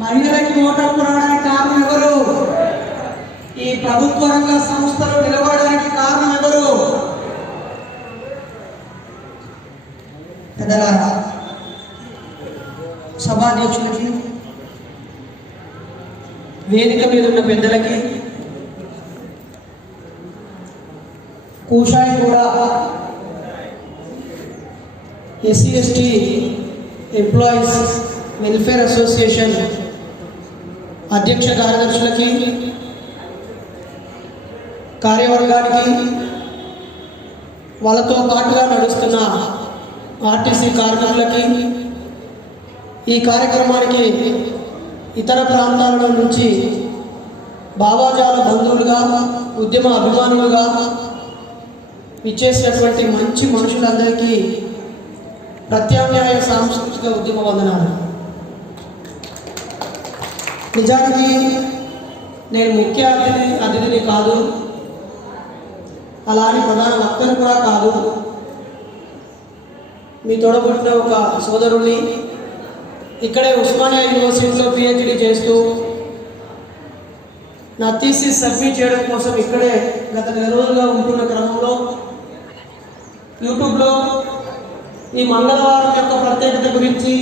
మహిళలకి ఓటకు రావడానికి కారణం ఎవరు? ఈ ప్రభుత్వ రంగ సంస్థలు నిలబడడానికి కారణం ఎవరు? పెద్దలారా, సభాధ్యక్షులకి, వేదిక మీద ఉన్న పెద్దలకి, కూషాయి కూడా SC ST employees welfare association అధ్యక్ష కార్యదర్శులకి, కార్యవర్గానికి, వాళ్ళతో పాటుగా నడుస్తున్న ఆర్టీసీ కార్మికులకి, ఈ కార్యక్రమానికి ఇతర ప్రాంతాల నుంచి భావాజాల బంధువులుగా, ఉద్యమ అభిమానులుగా ఇచ్చేసినటువంటి మంచి మనుషులందరికీ ప్రత్యామ్నాయ సాంస్కృతిక ఉద్యమ వందనాలు. నిజానికి నేను ముఖ్య అతిథిని కాదు, అలానే ప్రధాన వక్తను కూడా కాదు. మీ తోడబుట్టిన ఒక సోదరుణ్ణి, ఇక్కడే ఉస్మానియా యూనివర్సిటీలో పిహెచ్డి చేస్తూ నా థీసిస్ సబ్మిట్ చేయడం కోసం ఇక్కడే గత 4 రోజులుగా ఉంటున్న క్రమంలో యూట్యూబ్లో ఈ మంగళవారం యొక్క ప్రత్యేకత గురించి,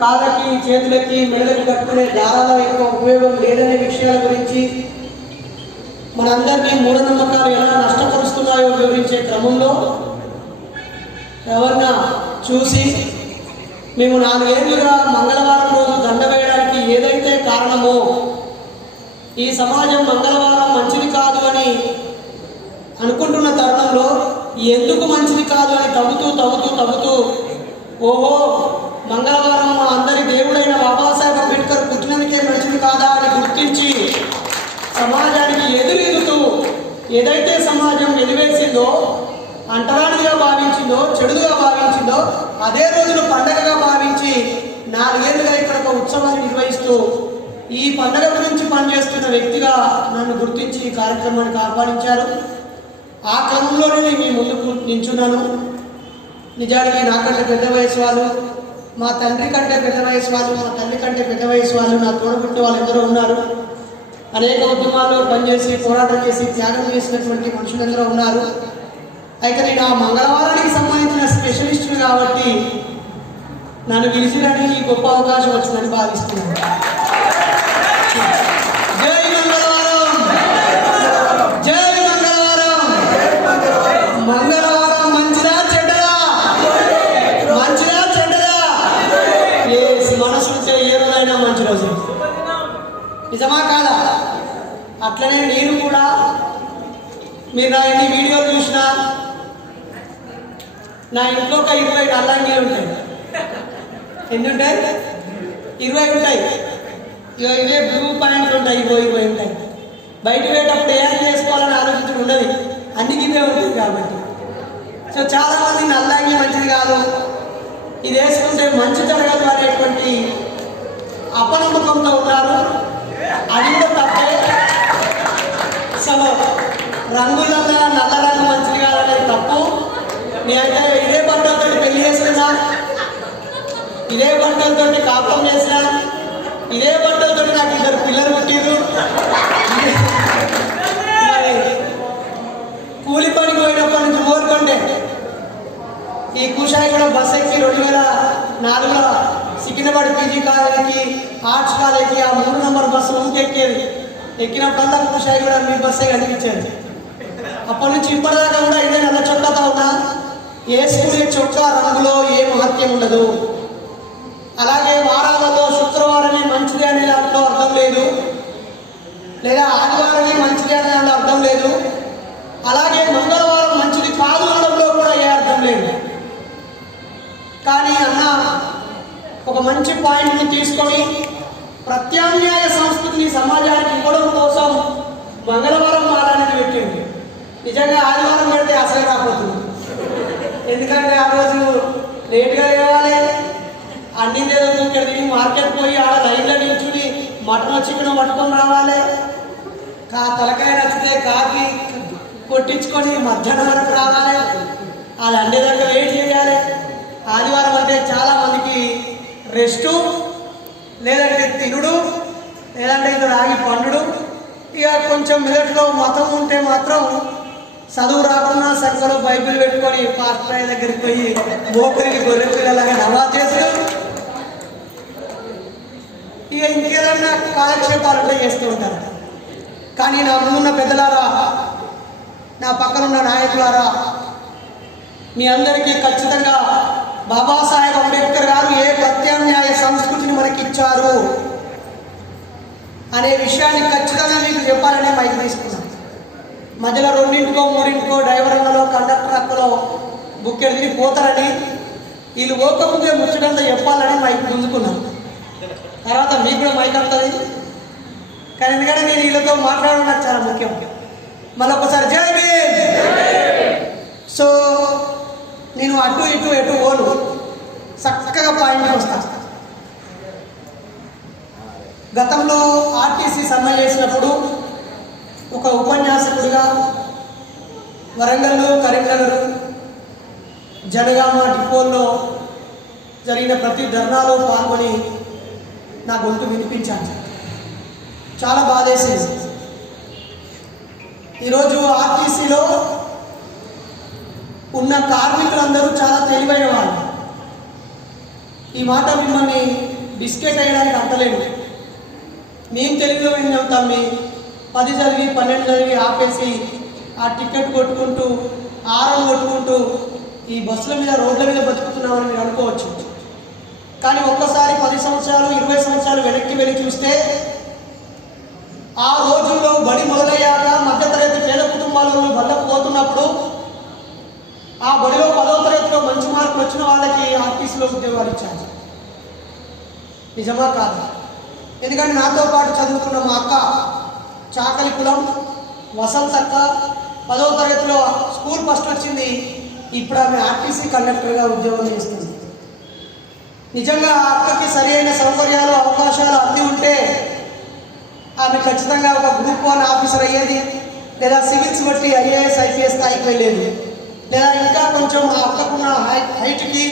కాళ్ళకి, చేతులకి, మెడలకి కట్టుకునే దారాల యొక్క ఉపయోగం లేదనే విషయాల గురించి, మనందరినీ మూఢనమ్మకాలు ఎలా నష్టపరుస్తున్నాయో వివరించే క్రమంలో ఎవరినా చూసి మేము 4 ఏళ్లుగా మంగళవారం రోజు దండ వేయడానికి ఏదైతే కారణమో, ఈ సమాజం మంగళవారం మంచిది కాదు అని అనుకుంటున్న తరుణంలో ఎందుకు మంచిది కాదు అని తవ్వుతూ ఓహో, మంగళవారం మా అందరి దేవుడైన బాబాసాహెబ్ అంబేద్కర్ పుట్టినందుకే మంచిది కాదా అని గుర్తించి సమాజానికి ఎదురెదుతూ ఏదైతే సమాజం వెలివేసిందో, అంటరానిగా భావించిందో, చెడుగా భావించిందో అదే రోజును పండగగా భావించి 4 ఏళ్ళుగా ఇక్కడ ఒక ఉత్సవాన్ని నిర్వహిస్తూ ఈ పండగ గురించి పనిచేస్తున్న వ్యక్తిగా నన్ను గుర్తించి ఈ కార్యక్రమానికి ఆహ్వానించారు. ఆ క్రమంలోనే మీ ముందుకు నించున్నాను. నిజానికి నాకంటే పెద్ద వయసు వాళ్ళు, మా తండ్రి కంటే పెద్ద వయసు వాళ్ళు, మా తల్లి కంటే పెద్ద వయసు వాళ్ళు, నా తోడబుట్టిన వాళ్ళు ఎందరో ఉన్నారు. అనేక ఉద్యమాల్లో పనిచేసి, పోరాటం చేసి, త్యాగం చేసినటువంటి మనుషులందరూ ఉన్నారు. అయితే నేను ఆ మంగళవారానికి సంబంధించిన స్పెషలిస్టులు కాబట్టి నన్ను పిలిచినని ఈ గొప్ప అవకాశం వచ్చిందని భావిస్తున్నాను. జై మంగళవారం, జై మంగళవారం. మంగళవారం మంచిదా చెడ్డదా? మంచిదా చెడ్డదా? ఏ మనసుంటే ఏ రోజైనా మంచి రోజు. నిజమా కాదా? అట్లనే నేను కూడా, మీరు నా ఎన్ని వీడియోలు చూసినా నా ఇంట్లో ఒక 20 నల్లంగిలు ఉంటాయి. ఎన్ని ఉంటాయి? 20 ఉంటాయి. ఇవే బ్లూ పాయింట్లు ఉంటాయి, ఇవో ఉంటాయి. బయట పోయేటప్పుడు ఏం చేసుకోవాలని ఆలోచించడం ఉండదు, అన్ని కిందే ఉంటుంది కాబట్టి. సో చాలామంది నల్లంగి మంచిది కాదు, ఇది వేసుకుంటే మంచి జరగదు అనేటువంటి అపనమ్మకంతో ఉన్నారు. అది కూడా తప్పే. అసలు రంగులలో నల్ల రంగు మంచిది కాదనేది తప్పు. నేనైతే ఇదే బట్టలతో పెళ్లి చేసుకున్నా, ఇదే బట్టలతో కాపురం చేసినా, ఇదే బట్టలతో నాకు 2 పిల్లలు పుట్టిరు. కూలి పనికి పోయినప్పటి నుంచి మోరుకుంటే ఈ కూషాయి కూడా బస్ ఎక్కి 2004లో సికింద్రాబాద్ పీజీ కాలేజీకి, ఆర్ట్స్ కాలేజీకి ఆ 3 నంబర్ బస్సు ఎక్కేది. ఎక్కినప్పుడల్లా కూషాయి కూడా మీ బస్సే కనిపించేది. అప్పటి నుంచి ఇప్పటిదాకా కూడా ఇదే నల్ల చొక్కాతో ఉన్నా. వేసుకునే చొక్కా రంగులో ఏ మహత్యం ఉండదు. అలాగే వారాలలో శుక్రవారమే మంచిది అనే దాంట్లో అర్థం లేదు, లేదా ఆదివారమే మంచిది అనే దాంట్లో అర్థం లేదు. అలాగే మంగళవారం మంచిది కాదు అనడంలో కూడా ఏ అర్థం లేదు. కానీ అన్న ఒక మంచి పాయింట్ని తీసుకొని ప్రత్యామ్నాయ సంస్కృతిని సమాజానికి ఇవ్వడం కోసం మంగళవారం మారాలని పెట్టింది. నిజంగా ఆదివారం పెడితే అసలే రాకపోతుంది. ఎందుకంటే ఆ రోజు లేట్గా లేవాలి, అన్ని ఇక్కడ తిని మార్కెట్ పోయి ఆడ లైన్లో నిల్చుని మటన్ చికెన్ పట్టుకొని రావాలి. తలకాయ నచ్చితే కాకి కొట్టించుకొని మధ్యాహ్నం వరకు రావాలి, అది అండే దగ్గర వెయిట్ చేయాలి. ఆదివారం అంటే చాలా మందికి రెస్టు, లేదంటే తినుడు, లేదంటే ఇతడు ఆగి పండుడు. ఇక కొంచెం మెదట్లో మతం ఉంటే మాత్రం చదువు రాకున్నా సంఖ్యలో బైబిల్ పెట్టుకొని పాస్టర్ దగ్గరికి పోయి మోకరికి గొర్రె పిల్లలాగా నమాజ్ చేసుడు, ఇక ఇంకేదన్నా కాలక్షేపాలు చేస్తూ ఉంటారు. కానీ నా ముందున్న పెద్దలారా, నా పక్కనున్న నాయకులారా, మీ అందరికీ ఖచ్చితంగా బాబాసాహెబ్ అంబేద్కర్ గారు ఏ ప్రత్యామ్నాయ సంస్కృతిని మనకిచ్చారు అనే విషయాన్ని ఖచ్చితంగా మీకు చెప్పాలనే మైక్ తీసుకున్నాను. మధ్యలో 2 3 డ్రైవర్ అన్నలో కండక్టర్ అక్కలో బుక్కెడు తిరిగి పోతారని, వీళ్ళు పోకముందే ముచ్చటంతా చెప్పాలని మైక్ గుంజుకున్నాను. తర్వాత మీకు కూడా మైక్ వస్తుంది, కానీ ఎందుకంటే నేను వీళ్ళతో మాట్లాడడం నాకు చాలా ముఖ్యం. మళ్ళీ ఒకసారి జై భీమ్. సో నేను అటు ఇటు ఎటు ఓను, చక్కగా పాయింట్కి వస్తాను. గతంలో ఆర్టీసీ సమ్మె చేసినప్పుడు ఒక ఉపన్యాసకుడిగా వరంగల్, కరీంనగర్, జనగామ డిపోల్లో జరిగిన ప్రతి ధర్నాలో పాల్గొని నా గొంతు వినిపించాను. చాలా బాధేసింది. ఈరోజు ఆర్టీసీలో ఉన్న కార్మికులందరూ చాలా తెలివైన వాళ్ళు. ఈ మాట మిమ్మల్ని బిస్కెట్ అయ్యడానికి అంటలేదు. మేము తెలుగులో ఏం చెబుతాం, మీ 10 చదివి 12 చదివి ఆపేసి ఆ టికెట్ కొట్టుకుంటూ ఆరం కొట్టుకుంటూ ఈ బస్సుల మీద రోడ్ల మీద బతుకుతున్నామని మీరు అనుకోవచ్చు. కానీ ఒక్కసారి 10 సంవత్సరాలు 20 సంవత్సరాలు వెనక్కి వెళ్ళి చూస్తే ఆ రోజుల్లో బడి మొదలయ్యాక మధ్యతరగతి పేద కుటుంబాలలో బళ్ళకు పోతున్నప్పుడు ఆ బడిలో 10వ తరగతిలో మంచి మార్కులు వచ్చిన వాళ్ళకి ఆర్టీసీలో ఉద్యోగాలు ఇచ్చారు. నిజమా కాదు? ఎందుకంటే నాతో పాటు చదువుకున్న మా అక్క చాకలి కులం వసంత్ అక్క 10వ తరగతిలో స్కూల్ ఫస్ట్ వచ్చింది. ఇప్పుడు ఆమె ఆర్టీసీ కండక్టర్గా ఉద్యోగం చేస్తుంది. నిజంగా ఆ అక్కకి సరి అయిన సౌకర్యాలు అవకాశాలు అన్నీ ఉంటే ఆమె ఖచ్చితంగా ఒక గ్రూప్ 1 ఆఫీసర్ అయ్యేది, లేదా సివిల్స్ బట్టి ఐఏఎస్ ఐపీఎస్ స్థాయికి వెళ్ళేది, లేదా ఇంకా కొంచెం ఆ అక్కకున్న హైట్కి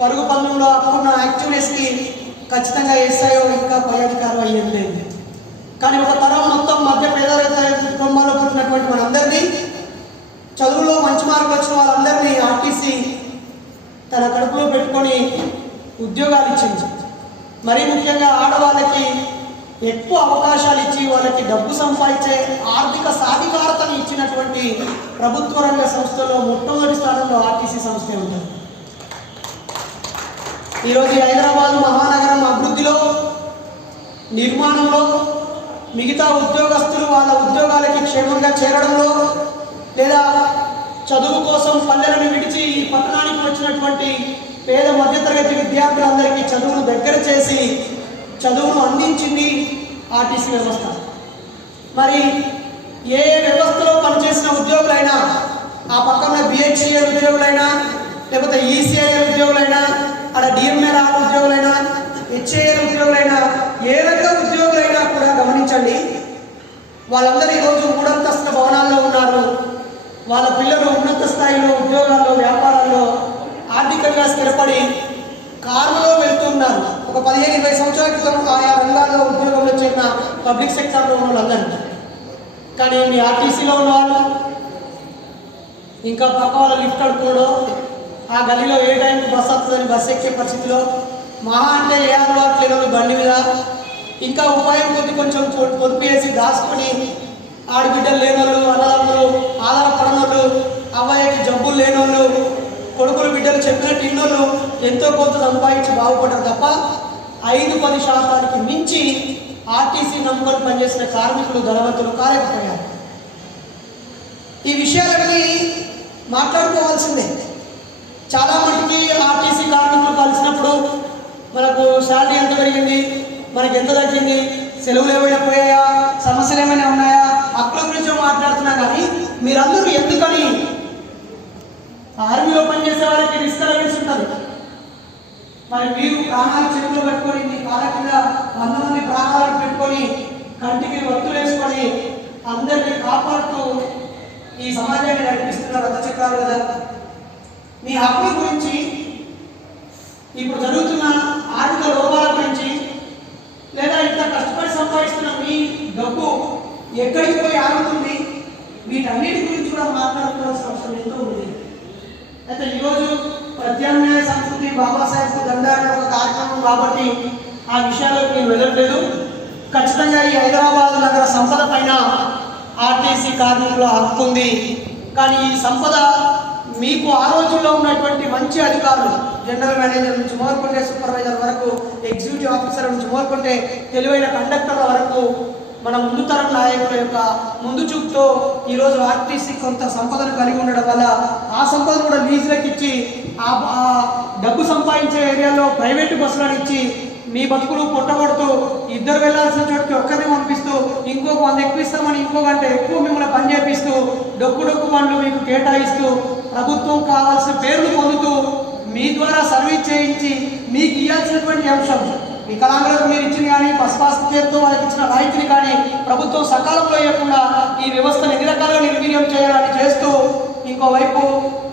పరుగు పందెంలో అక్కకున్న యాక్టివ్నెస్కి ఖచ్చితంగా ఎస్ఐఓ ఇంకా పై అధికారం అయ్యేది లేదు. కానీ ఒక తరం మొత్తం మధ్య పేదతరగతి కుటుంబాల్లో పుట్టినటువంటి మనందరినీ, చదువులో మంచి మార్కులు వచ్చిన వాళ్ళందరినీ ఆర్టీసీ తన కడుపులో పెట్టుకొని ఉద్యోగాలు ఇచ్చింది. మరీ ముఖ్యంగా ఆడవాళ్ళకి ఎక్కువ అవకాశాలు ఇచ్చి వాళ్ళకి డబ్బు సంపాదించే ఆర్థిక సాధికారతను ఇచ్చినటువంటి ప్రభుత్వ రంగ సంస్థలో మొట్టమొదటి స్థానంలో ఆర్టీసీ సంస్థే ఉంటుంది. ఈరోజు హైదరాబాద్ మహానగరం అభివృద్ధిలో, నిర్మాణంలో, మిగతా ఉద్యోగస్తులు వాళ్ళ ఉద్యోగాలకి క్షేమంగా చేరడంలో, లేదా చదువు కోసం పల్లెలను విడిచి ఈ పట్టణానికి వచ్చినటువంటి పేద మధ్యతరగతి విద్యార్థులందరికీ చదువును దగ్గర చేసి చదువును అందించింది ఆర్టీసీ వ్యవస్థ. మరి ఏ వ్యవస్థలో పనిచేసిన ఉద్యోగులైనా, ఆ పక్కన బిహెచ్ఈఎల్ ఉద్యోగులైనా, లేకపోతే ఈసీఐఎల్ ఉద్యోగులైనా, అక్కడ డిఎంఎల్ఆర్ ఉద్యోగులైనా, హెచ్ఏఎల్ ఉద్యోగులైనా, ఏ రకం ఉద్యోగులైనా కూడా గమనించండి, వాళ్ళందరూ ఈరోజు 3 అంతస్తుల భవనాల్లో ఉన్నారు. వాళ్ళ పిల్లలు ఉన్నత స్థాయిలో ఉద్యోగాల్లో, వ్యాపారాల్లో ఆర్థికంగా స్థిరపడి కార్లలో వెళ్తున్నారు. ఒక 15-20 సంవత్సరాల క్రితం ఆయా రంగాల్లో ఉద్యోగంలో చేరిన పబ్లిక్ సెక్టార్లో ఉన్న వాళ్ళందరూ. కానీ మీ ఆర్టీసీలో ఉన్న వాళ్ళు ఇంకా పక్క వాళ్ళ లిఫ్ట్ అడుకోవడం, ఆ గల్లీలో ఏ టైంకి బస్సు వస్తుందని బస్సు ఎక్కే పరిస్థితిలో, మహా అంటే ఏ అలవాటు లేని వాళ్ళు బండి మీద, ఇంకా ఉపాయం కొద్ది కొంచెం పొదుపు వేసి దాచుకొని ఆడబిడ్డలు లేనోళ్ళు, అన్నదమ్ములు ఆధారపడినోళ్ళు, అవ్వయ్యకి జబ్బులు లేనోళ్ళు, కొడుకులు బిడ్డలు చెప్పినట్టు ఇన్నోళ్ళు ఎంతో కొంత సంపాదించి బాగుపడ్డారు తప్ప 5-10% మించి ఆర్టీసీ నమ్ముకొని పనిచేసిన కార్మికులు ధనవంతులు కాలేకపోయారు. ఈ విషయాలన్నీ మాట్లాడుకోవాల్సిందే. చాలా మటుకి ఆర్టీసీ కార్మికులు కలిసినప్పుడు మనకు శాలరీ ఎంత పెరిగింది, మనకి ఎంత తగ్గింది, సెలవులు ఏమైనా పోయాయా, సమస్యలు ఏమైనా ఉన్నాయా, హక్కుల గురించి మాట్లాడుతున్నా. కానీ మీరందరూ ఎందుకని ఆర్మీలో పనిచేసే వాళ్ళకి రిస్క్ అలవెన్స్ ఉంటుంది, మరి మీరు ప్రాణాలు చేతిలో పెట్టుకొని మీ కాళ్ళ కింద 100 మంది ప్రాణాలను పెట్టుకొని కంటికి ఒత్తులు వేసుకొని అందరినీ కాపాడుతూ ఈ సమాజాన్ని నడిపిస్తున్నారు రథచక్రాలు కదా. మీ హక్కుల గురించి, ఇప్పుడు జరుగుతున్న ఆర్థిక లోపాల గురించి, ఎక్కడికి పోయి ఆగుతుంది, వీటన్నిటి గురించి కూడా మాట్లాడుకోవాల్సిన అవసరం ఎంతో ఉంది. అయితే ఈరోజు ప్రత్యామ్నాయ సంస్కృతి బాబాసాహెబ్ దండా అనే ఒక కార్యక్రమం కాబట్టి ఆ విషయాలకు నేను వెళ్ళట్లేదు. ఖచ్చితంగా ఈ హైదరాబాద్ నగర సంపద పైన ఆర్టీసీ కార్మికుల హక్కు ఉంది. కానీ ఈ సంపద మీకు ఆ రోజుల్లో ఉన్నటువంటి మంచి అధికారులు, జనరల్ మేనేజర్ నుంచి మొదలుకుంటే సూపర్వైజర్ వరకు, ఎగ్జిక్యూటివ్ ఆఫీసర్ నుంచి మొదలుకుంటే తెలివైన కండక్టర్ల వరకు మన ముందు తరం నాయకుల యొక్క ముందు చూపుతో ఈరోజు ఆర్టీసీ కొంత సంపదను కలిగి ఉండడం వల్ల ఆ సంపదను కూడా లీజులకు ఇచ్చి ఆ డబ్బు సంపాదించే ఏరియాలో ప్రైవేటు బస్సులను ఇచ్చి మీ బతుకులు కొట్టగొడుతూ ఇద్దరు వెళ్లాల్సిన చోటుకి ఒక్కరిని పంపిస్తూ ఇంకొక 100 ఎక్కువ ఇస్తామని ఇంకో గంట ఎక్కువ మిమ్మల్ని పని చేపిస్తూ డొక్కు పనులు మీకు కేటాయిస్తూ ప్రభుత్వం కావాల్సిన పేర్లు పొందుతూ మీ ద్వారా సర్వీస్ చేయించి మీకు ఇవ్వాల్సినటువంటి అంశం వికలాంగులకు మీరు ఇచ్చిన కానీ పసుపాస్తి పేరుతో వాళ్ళకి ఇచ్చిన రాయితీని కానీ ప్రభుత్వం సకాలంలో ఇవ్వకుండా ఈ వ్యవస్థను ఎన్ని రకాలుగా నిర్వీర్యం చేయాలని చేస్తూ ఇంకోవైపు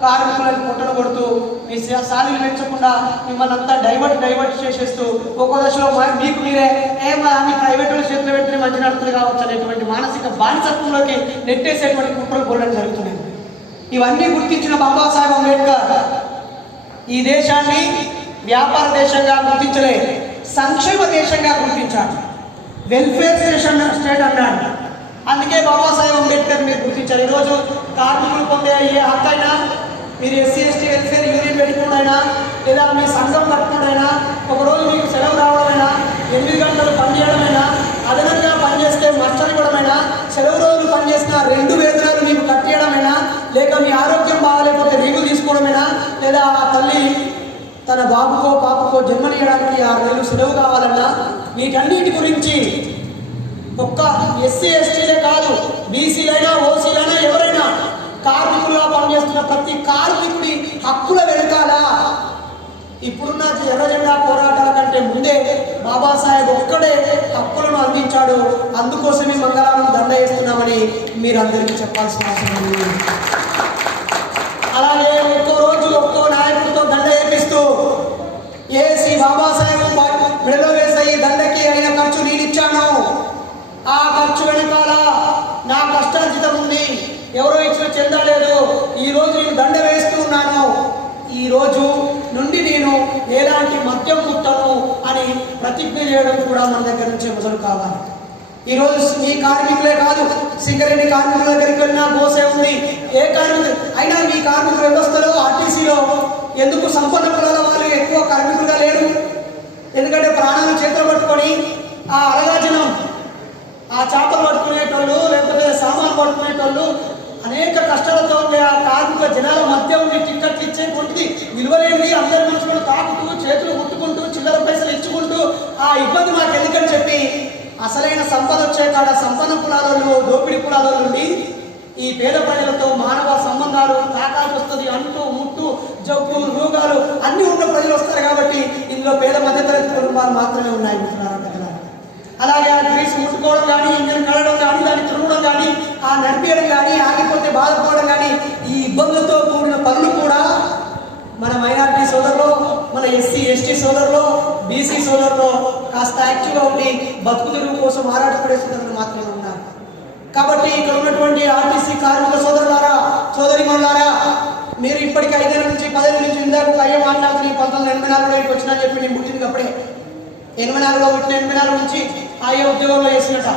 కార్మికులను పొట్టను కొడుతూ మీ శాలీలు పెంచకుండా మిమ్మల్ని అంతా డైవర్ట్ చేసేస్తూ ఒక్కో దశలో మీకు మీరే అన్ని ప్రైవేట్ వాళ్ళ చేతులు పెడితే మంచి నడుతుంది కావచ్చు అనేటువంటి మానసిక బానిసత్వంలోకి నెట్టేసేటువంటి కుట్రలు పోవడం జరుగుతున్నాయి. ఇవన్నీ గుర్తించిన బాబాసాహెబ్ అంబేద్కర్ ఈ దేశాన్ని వ్యాపార దేశంగా గుర్తించలే, సంక్షేమ దేశంగా గుర్తించాడు. వెల్ఫేర్ స్టేట్ అన్నాడు. అందుకే బాబాసాహెబ్ అంబేద్కర్ మీరు గుర్తించారు. ఈరోజు కార్మికులు పొందే ఏ హక్కు అయినా మీరు ఎస్సీ ఎస్టీ వెల్ఫేర్ యూనియన్ పెట్టుకున్నైనా లేదా మీ సంఘం కట్టుకున్నైనా ఒకరోజు మీకు సెలవు రావడమైనా 8 గంటలు పనిచేయడమైనా అదనంగా పనిచేస్తే మస్టర్ ఇవ్వడమైనా సెలవు రోజులు పనిచేసిన 2 వేతనాలు మీకు కట్టేయడమైనా లేక మీ ఆరోగ్యం బాగాలేకపోతే రీగు తీసుకోవడమైనా లేదా ఆ తల్లి తన బాబుకో పాపకో జన్మనియడానికి 6 నెలలు సెలవు కావాలన్నా వీటన్నిటి గురించి ఒక్క ఎస్సీ ఎస్టీలే కాదు బీసీలైనా ఓసీలైనా ఎవరైనా కార్మికులుగా పనిచేస్తున్న ప్రతి కార్మికుడి హక్కుల వెనకాల ఇప్పుడున్న ఎర్ర జెండా పోరాటాల కంటే ముందే బాబాసాహెబ్ ఒక్కడే హక్కులను అందించాడు. అందుకోసమే మంగళవారం దండ వేస్తున్నామని మీరు అందరికీ చెప్పాల్సిన అవసరం ఉంది. అలాగే ఒక్కో రోజు ఒక్కో నాయకుడితో దండ వేపిస్తూ ఏసి బాబాసాహెబ్ మెడలో వేసే ఈ దండకి అయిన ఖర్చు నేను ఇచ్చాను, ఆ ఖర్చు వెనకాల నా కష్టార్జితం ఉంది, ఎవరో ఇచ్చిన చెందా లేదు, ఈరోజు నేను దండ వేస్తున్నాను, ఈ రోజు నుండి నేను ఎలాంటి మద్యం ముట్టను అని ప్రతిజ్ఞ చేయడం కూడా మన దగ్గర నుంచే మొదలు కావాలి. ఈరోజు మీ కార్మికులే కాదు, సింగరేణి కార్మికుల దగ్గరికి వెళ్ళినా బోసే ఉంది. ఏ కార్మికులు అయినా మీ కార్మికుల వ్యవస్థలో ఆర్టీసీలో ఎందుకు సంపన్న కులాల వాళ్ళు ఎక్కువ కార్మికులుగా లేరు? ఎందుకంటే ప్రాణాలు చేతులు పట్టుకొని ఆ అలగాజనం ఆ చేపలు పట్టుకునేటోళ్ళు లేకపోతే సామాన్ పట్టుకునేటోళ్ళు అనేక కష్టాలతో ఆ కార్మిక జనాల మధ్య ఉండి టిక్కెట్లు ఇచ్చేటువంటిది విలువలేనిది. అందరి మనుషులను తాకుతూ చేతులు ముట్టుకుంటూ చిల్లర పైసలు ఇచ్చుకుంటూ ఆ ఇబ్బంది మాకు ఎందుకని చెప్పి అసలైన సంపద వచ్చే కాడ సంపన్న కులాలలో దోపిడీ కులాల నుండి ఈ పేద ప్రజలతో మానవ సంబంధాలు తాకాల్సి వస్తుంది. అంటూ ముట్టు జబ్బులు రోగాలు అన్నీ ఉన్న ప్రజలు వస్తారు కాబట్టి ఇందులో పేద మధ్యతరగతి కుటుంబాలు మాత్రమే ఉన్నాయి. అలాగే ఆ గ్రీస్ ముట్టుకోవడం కానీ ఇంజన్ కలవడం కానీ దాన్ని తిరగడం కానీ ఆ నడిపేయడం కానీ ఆగిపోతే బాధపడడం కానీ ఈ ఇబ్బందులతో కూడిన పనులు కూడా మన మైనారిటీ సోదరులు, మన ఎస్సీ ఎస్టీ సోదరులు, బీసీ సోదరులు కాస్త యాక్టివ్గా ఉండి బతుకు తెరువు కోసం ఆరాటపడే సోదరులు మాత్రమే ఉన్నారు. కాబట్టి ఇక్కడ ఉన్నటువంటి ఆర్టీసీ కార్మిక సోదరులారా సోదరిమణులారా, మీరు ఇప్పటికీ 5 ఏళ్ళ నుంచి 10 ఏళ్ళ నుంచి ఇందాక ఒక అయ్యే మాట్లాడుతున్న 1984లో ఇటు వచ్చినా చెప్పి నేను పుట్టింది అప్పుడే 84లో పుట్టిన 84 నుంచి ఆయా ఉద్యోగంలో వేసినట.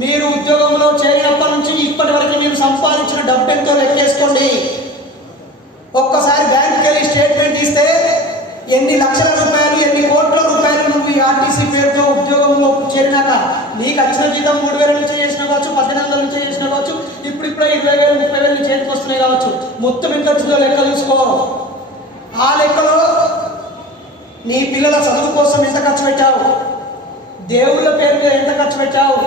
మీరు ఉద్యోగంలో చేరినప్పటి నుంచి ఇప్పటి వరకు మీరు సంపాదించిన డబ్బు ఎంతో లెక్కేసుకోండి. ఒక్కసారి బ్యాంకుకి వెళ్ళి స్టేట్మెంట్ తీస్తే ఎన్ని లక్షల రూపాయలు ఎన్ని కోట్ల రూపాయలు నువ్వు ఈ ఆర్టీసీ పేరుతో ఉద్యోగంలో చేరినాక నీకు వచ్చిన జీతం 3000 నుంచి చేసిన కావచ్చు, 1800 నుంచి చేసిన కావచ్చు, ఇప్పుడిప్పుడే 20,000 30,000 చేతికి వస్తున్నాయి కావచ్చు. మొత్తం ఎంత వచ్చిందో లెక్క చూసుకో. ఆ లెక్కలో నీ పిల్లల చదువు కోసం ఎంత ఖర్చు పెట్టావు, దేవుళ్ళ పేరు మీద ఎంత ఖర్చు పెట్టావు,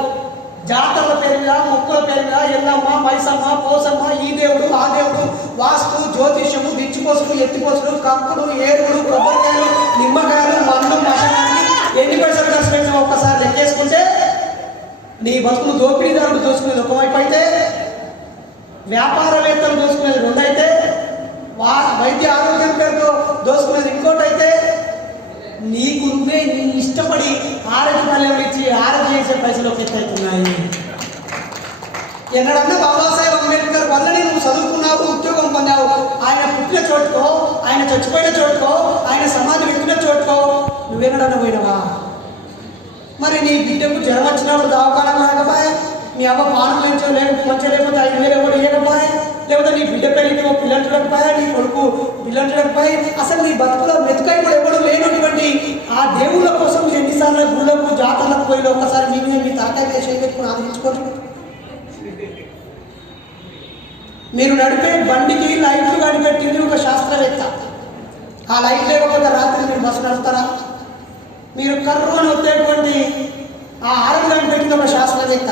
జాతరల పేరు మీద మొక్కుల పేరు మీద ఎల్లమ్మ మైసమ్మ పోసమ్మ ఈ దేవుడు ఆ దేవుడు వాస్తు జ్యోతిష్యము దిచ్చిపోసుడు ఎత్తిపోసుడు కప్పుడు ఏడుగుడు కొబ్బరికాయలు నిమ్మకాయలు మందు మసాలాన్ని ఎన్ని పైసలు ఖర్చు పెట్టినా ఒక్కసారి లెక్కేసుకుంటే నీ బతుకులు దోపిడీదారుడు దోచుకునేది ఒకవైపు అయితే, వ్యాపారవేత్తలు దోచుకునేది రెండైతే, వైద్య ఆరోగ్యం పేరుతో దోచుకునేది ఇంకోటైతే, నీకు నువ్వే నీ ఇష్టపడి ఆరోగ్య పల్లెలు ఇచ్చి ఆరోగ్యం చేసే పైసలు ఎత్తవుతున్నాయి. ఎన్నడన్నా బాబాసాహెబ్ అంబేద్కర్ వల్లనే నువ్వు చదువుకున్నావు, ఉద్యోగం పొందావు. ఆయన పుట్టిన చోటుకో, ఆయన చచ్చిపోయిన చోటుకో, ఆయన సమాధి పెట్టిన చోటుకో నువ్వెన్నడన్నా పోయినవా? మరి నీ బిడ్డకు జ్వరం వచ్చినప్పుడు దవాఖానం రాకపోయా? మీ అమ్మ పానం మంచిగా లేకపోతే 5,000 ఎవరు ఇవ్వకపోయా? లేకపోతే నీ బిడ్డ పెళ్ళికి పిల్లలు చూడకపోయా? నీ కొడుకు పిల్లలు చూడకపోయా? అసలు నీ బతుకులో మెతుకై కూడా ఎవరు లేనటువంటి ఆ దేవుళ్ళ కోసం ఎన్నిసార్లు గుళ్ళకు జాతరలకు పోయి ఒక్కసారి మీ తాకాయ చేయి పెట్టుకుని ఆదరించుకోండి. మీరు నడిపే బండికి లైట్లు కనిపెట్టింది ఒక శాస్త్రవేత్త. ఆ లైట్ లేకపోతే రాత్రి మీరు బస్సు నడుపుతారా? మీరు కర్రు అని వచ్చేటువంటి ఆ ఆరం కనిపెట్టింది ఒక శాస్త్రవేత్త.